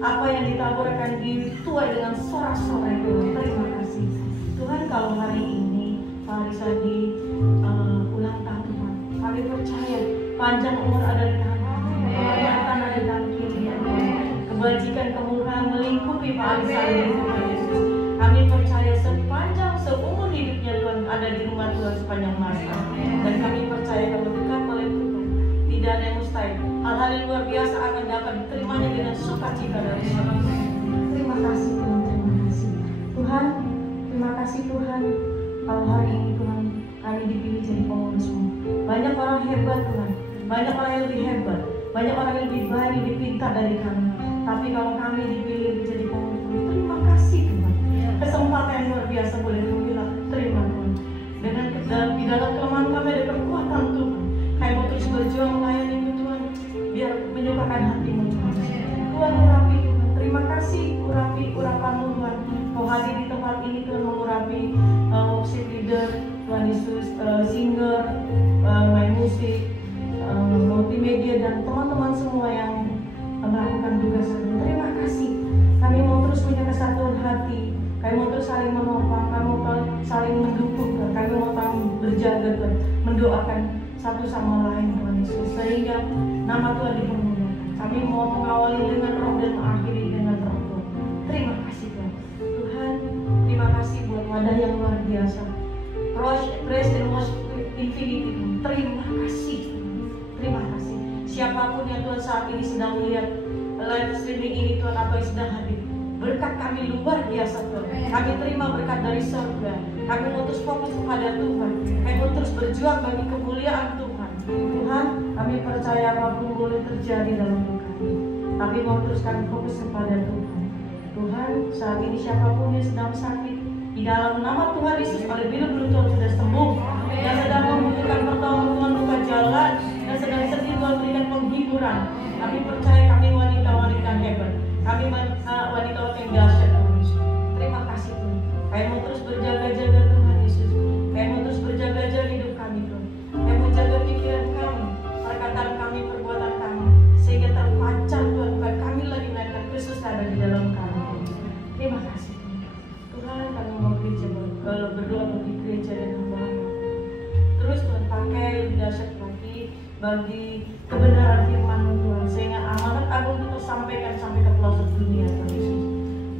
Apa yang ditabur akan dituai dengan sorak-sorai Tuhan. Terima kasih Tuhan. Kalau hari ini Pak Arisan di ulang tahun Tuhan, kami percaya panjang umur ada di tangan kami, kehormatan ada di tangan kiri ya Tuhan. Kebajikan kemurahan melingkupi Pak Arisan ini Tuhan Yesus. Kami percaya sepanjang seumur hidupnya Tuhan ada di rumah Tuhan sepanjang masa. Dan kami percaya kalau dekat oleh Tuhan tidak ada yang mustahil. Hal-hal yang luar biasa akan dapat diterimanya dengan sukacita dari Tuhan. Terima kasih Tuhan, terima kasih Tuhan. Terima kasih Tuhan. Kalau hari ini Tuhan kami dipilih jadi pengurus-Mu. Banyak orang hebat Tuhan, banyak orang yang lebih hebat, banyak orang yang lebih baik, lebih pintar dari kami. Tapi kalau kami dipilih menjadi pengurus-Mu, terima kasih Tuhan. Kesempatan yang luar biasa boleh kami bilang terima Tuhan. Dengan di dalam kelemahan kami ada kekuatan Tuhan. Kami mau terus berjuang melayani Tuhan, biar menyukakan hati-Mu Tuhan. Tuhan urapi Tuhan. Terima kasih urapi urapan-Mu Tuhan. Kau hadir di tempat ini Tuhan, mengurapi worship leader Tuhan Yesus, singer, main musik, multimedia dan teman-teman semua yang melakukan tugas ini. Terima kasih. Kami mau terus punya kesatuan hati. Kami mau terus saling menopang, kami mau saling mendukung, kami mau berjaga Tuhan, mendoakan satu sama lain Tuhan Yesus, sehingga nama Tuhan dipermuliakan. Kami mau mengawali dengan roh dan mengakhiri dengan roh Tuhan. Terima kasih Tuhan. Tuhan, terima kasih buat wadah yang luar biasa. Praise and worship infinity Tuhan. Terima kasih Tuhan. Terima kasih. Siapapun yang Tuhan saat ini sedang melihat live streaming ini Tuhan, atau yang sedang hadir, berkat kami luar biasa Tuhan. Kami terima berkat dari surga. Kami mau terus fokus kepada Tuhan. Kami mau terus berjuang bagi kemuliaan Tuhan. Tuhan, kami percaya apapun boleh terjadi dalam hidup kami, tapi mau terus kami fokus kepada Tuhan. Tuhan, saat ini siapapun yang sedang sakit, di dalam nama Tuhan Yesus, oleh bila-bila Tuhan sudah sembuh. Yang sedang membutuhkan pertolongan Tuhan buka jalan, yang sedang sedih Tuhan berikan penghiburan. Kami percaya kami wanita-wanita hebat. Kami wanita yang dahsyat Tuhan Yesus. Terima kasih Tuhan. Kami mau terus berjaga-jaga Tuhan Yesus. Kami mau terus berjaga-jaga hidup kami Tuhan. Kami mau jaga pikiran kami, perkataan kami, perbuatan kami, sehingga terpancar Tuhan, bukan kami lagi, melainkan Kristus ada di dalam kami. Terima kasih Tuhan. Tuhan, kami mau beri berdoa bagi gereja dan hamba-hamba. Terus Tuhan pakai lebih dahsyat lagi bagi kebenaran firman Tuhan, sehingga amanat agung itu tersampaikan sampai ke pelosok dunia. Tuhan Yesus,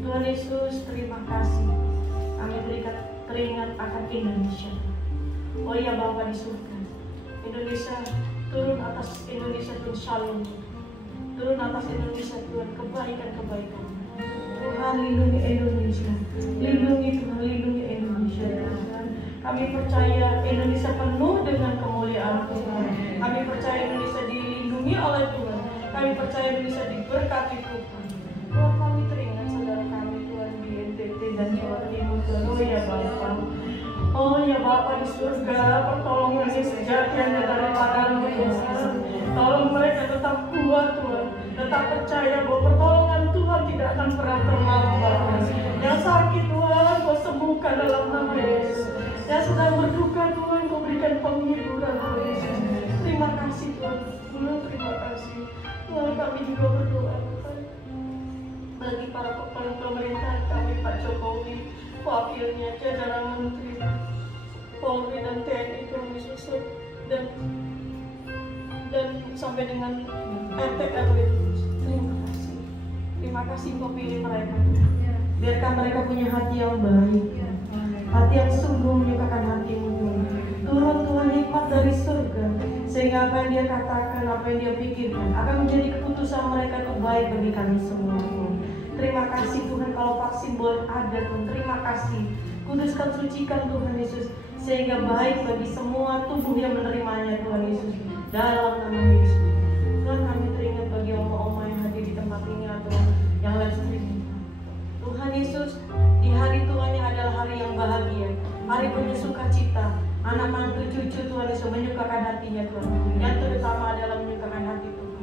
Tuhan Yesus, terima kasih. Kami teringat akan Indonesia. Oh ya Bapa di surga, Indonesia, turun atas Indonesia Tuhan shalom, turun atas Indonesia Tuhan kebaikan-kebaikan. Tuhan lindungi Indonesia, lindungi Tuhan, lindungi Indonesia Tuhan. Kami percaya Indonesia penuh dengan kemuliaan Tuhan. Kami percaya Indonesia dilindungi oleh Tuhan. Kami percaya Indonesia diberkati Tuhan. Tuhan, kami teringat saudara kami Tuhan di NTT dan Jawa Timur Tuhan. Oh ya Bapa, oh ya Bapa di surga, pertolongan yang sejati hanya daripada-Mu Tuhan. Tolong mereka tetap kuat Tuhan, tetap percaya bahwa pertolongan Tuhan tidak akan pernah terlambat. Yang sakit Tuhan, Kau sembuhkan dalam nama Yesus. Yang sedang berduka Tuhan, Kau berikan penghiburan Tuhan Yesus. Terima kasih Tuhan, terima kasih. Tuhan, kami juga berdoa Tuhan bagi para kepala pemerintahan kami, Pak Jokowi, wakilnya, jajaran menteri, Polri dan TNI Tuhan Yesus, dan sampai dengan RT RW. Terima kasih Kau pilih mereka. Biarkan mereka punya hati yang baik, hati yang sungguh menyukakan hati-Mu Tuhan. Turun Tuhan hikmat dari surga, sehingga apa yang dia katakan, apa yang dia pikirkan akan menjadi keputusan mereka itu baik bagi kami semua Tuhan. Terima kasih Tuhan kalau vaksin boleh ada Tuhan. Terima kasih, kuduskan, sucikan Tuhan Yesus, sehingga baik bagi semua tubuh yang menerimanya Tuhan Yesus. Dalam nama Yesus Tuhan, kami teringat bagi oma-oma yang hadir di tempat ini atau yang live streaming. Tuhan Yesus, di hari Tuhan yang adalah hari yang bahagia, hari penuh sukacita, anak mantu cucu Tuhan Yesus menyukakan hatinya Tuhan. Yang terutama adalah menyukakan hati Tuhan.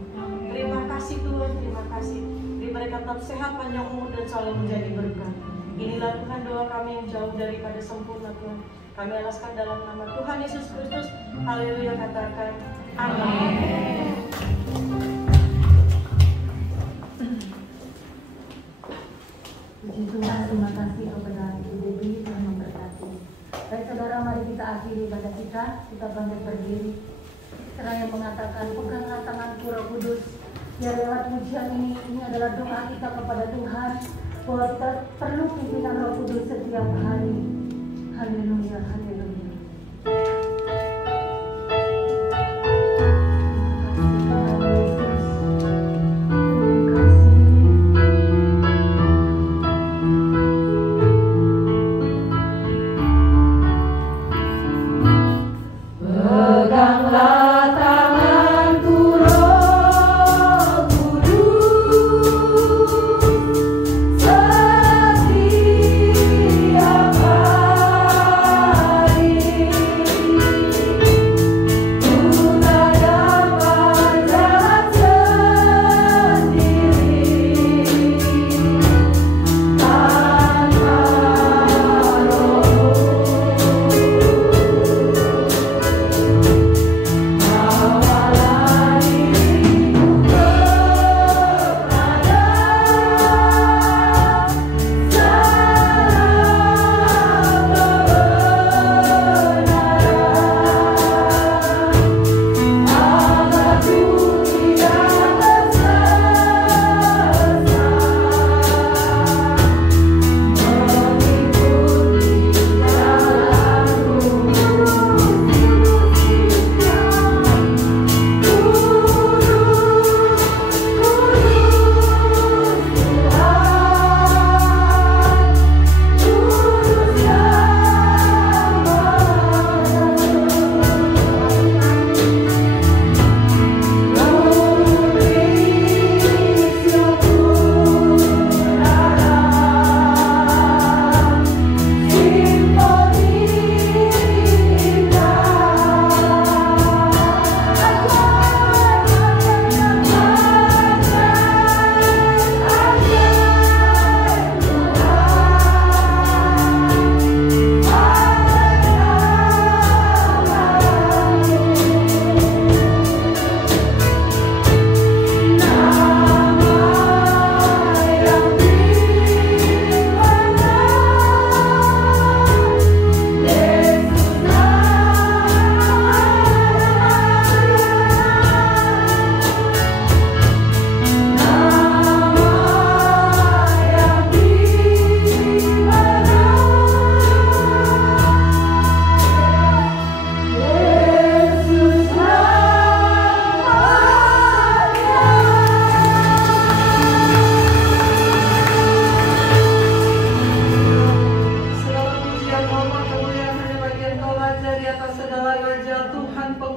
Terima kasih Tuhan, terima kasih. Beri mereka tetap sehat, panjang umur dan selalu menjadi berkat. Inilah Tuhan doa kami yang jauh daripada sempurna Tuhan. Kami alaskan dalam nama Tuhan Yesus Kristus. Haleluya, katakan amin. Puji Tuhan, terima kasih kepada Ibu Dewi, Tuhan memberkati. Baik saudara, mari kita akhiri ibadah kita. Kita bangkit berdiri. Seraya mengatakan, peganglah tanganku Roh Kudus. Ya, lewat pujian ini adalah doa kita kepada Tuhan bahwa kita perlu pimpinan Roh Kudus setiap hari. Haleluya, haleluya. Setia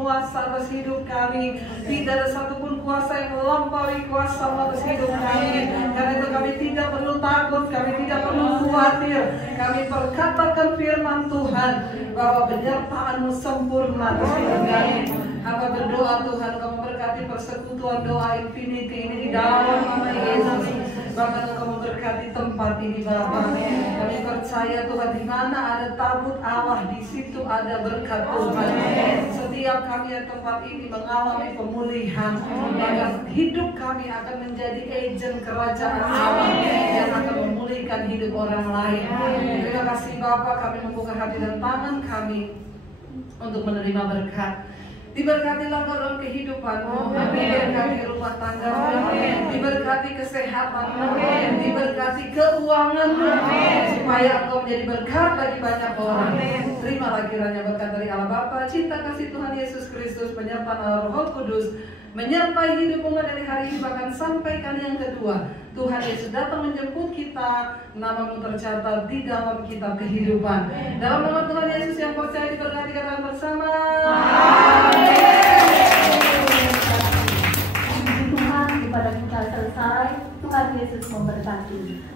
berkuasa atas hidup kami. Tidak ada satupun kuasa yang melampaui kuasa atas hidup kami. Karena itu kami tidak perlu takut, kami tidak perlu khawatir. Kami perkatakan firman Tuhan bahwa penyertaan-Mu sempurna atas hidup kami. Hamba berdoa Tuhan, Kau memberkati persekutuan doa Infinity ini di dalam nama Yesus. Bahkan Kau memberkati tempat ini Bapa. Kami percaya Tuhan, di mana ada tabut Allah, di situ ada berkat Tuhan. Setiap kami di tempat ini mengalami pemulihan. Bahkan hidup kami akan menjadi agen kerajaan Allah yang akan memulihkan hidup orang lain. Terima kasih Bapa, kami membuka hati dan tangan kami untuk menerima berkat. Diberkatilah dalam kehidupan-Mu, diberkati rumah tangga-Mu, diberkati kesehatan-Mu, diberkati keuangan-Mu, supaya Engkau menjadi berkat bagi banyak orang. Terimalah kiranya berkat dari Allah Bapa, cinta kasih Tuhan Yesus Kristus, penyertaan Allah Roh Kudus, menyertai hidupmu dari hari ini bahkan sampai kali yang kedua. Tuhan Yesus datang menjemput kita, nama-Mu tercatat di dalam kitab kehidupan. Dalam nama Tuhan Yesus yang percaya diberkati katakan bersama. Tuhan, ibadah kita selesai. Tuhan Yesus memberkati.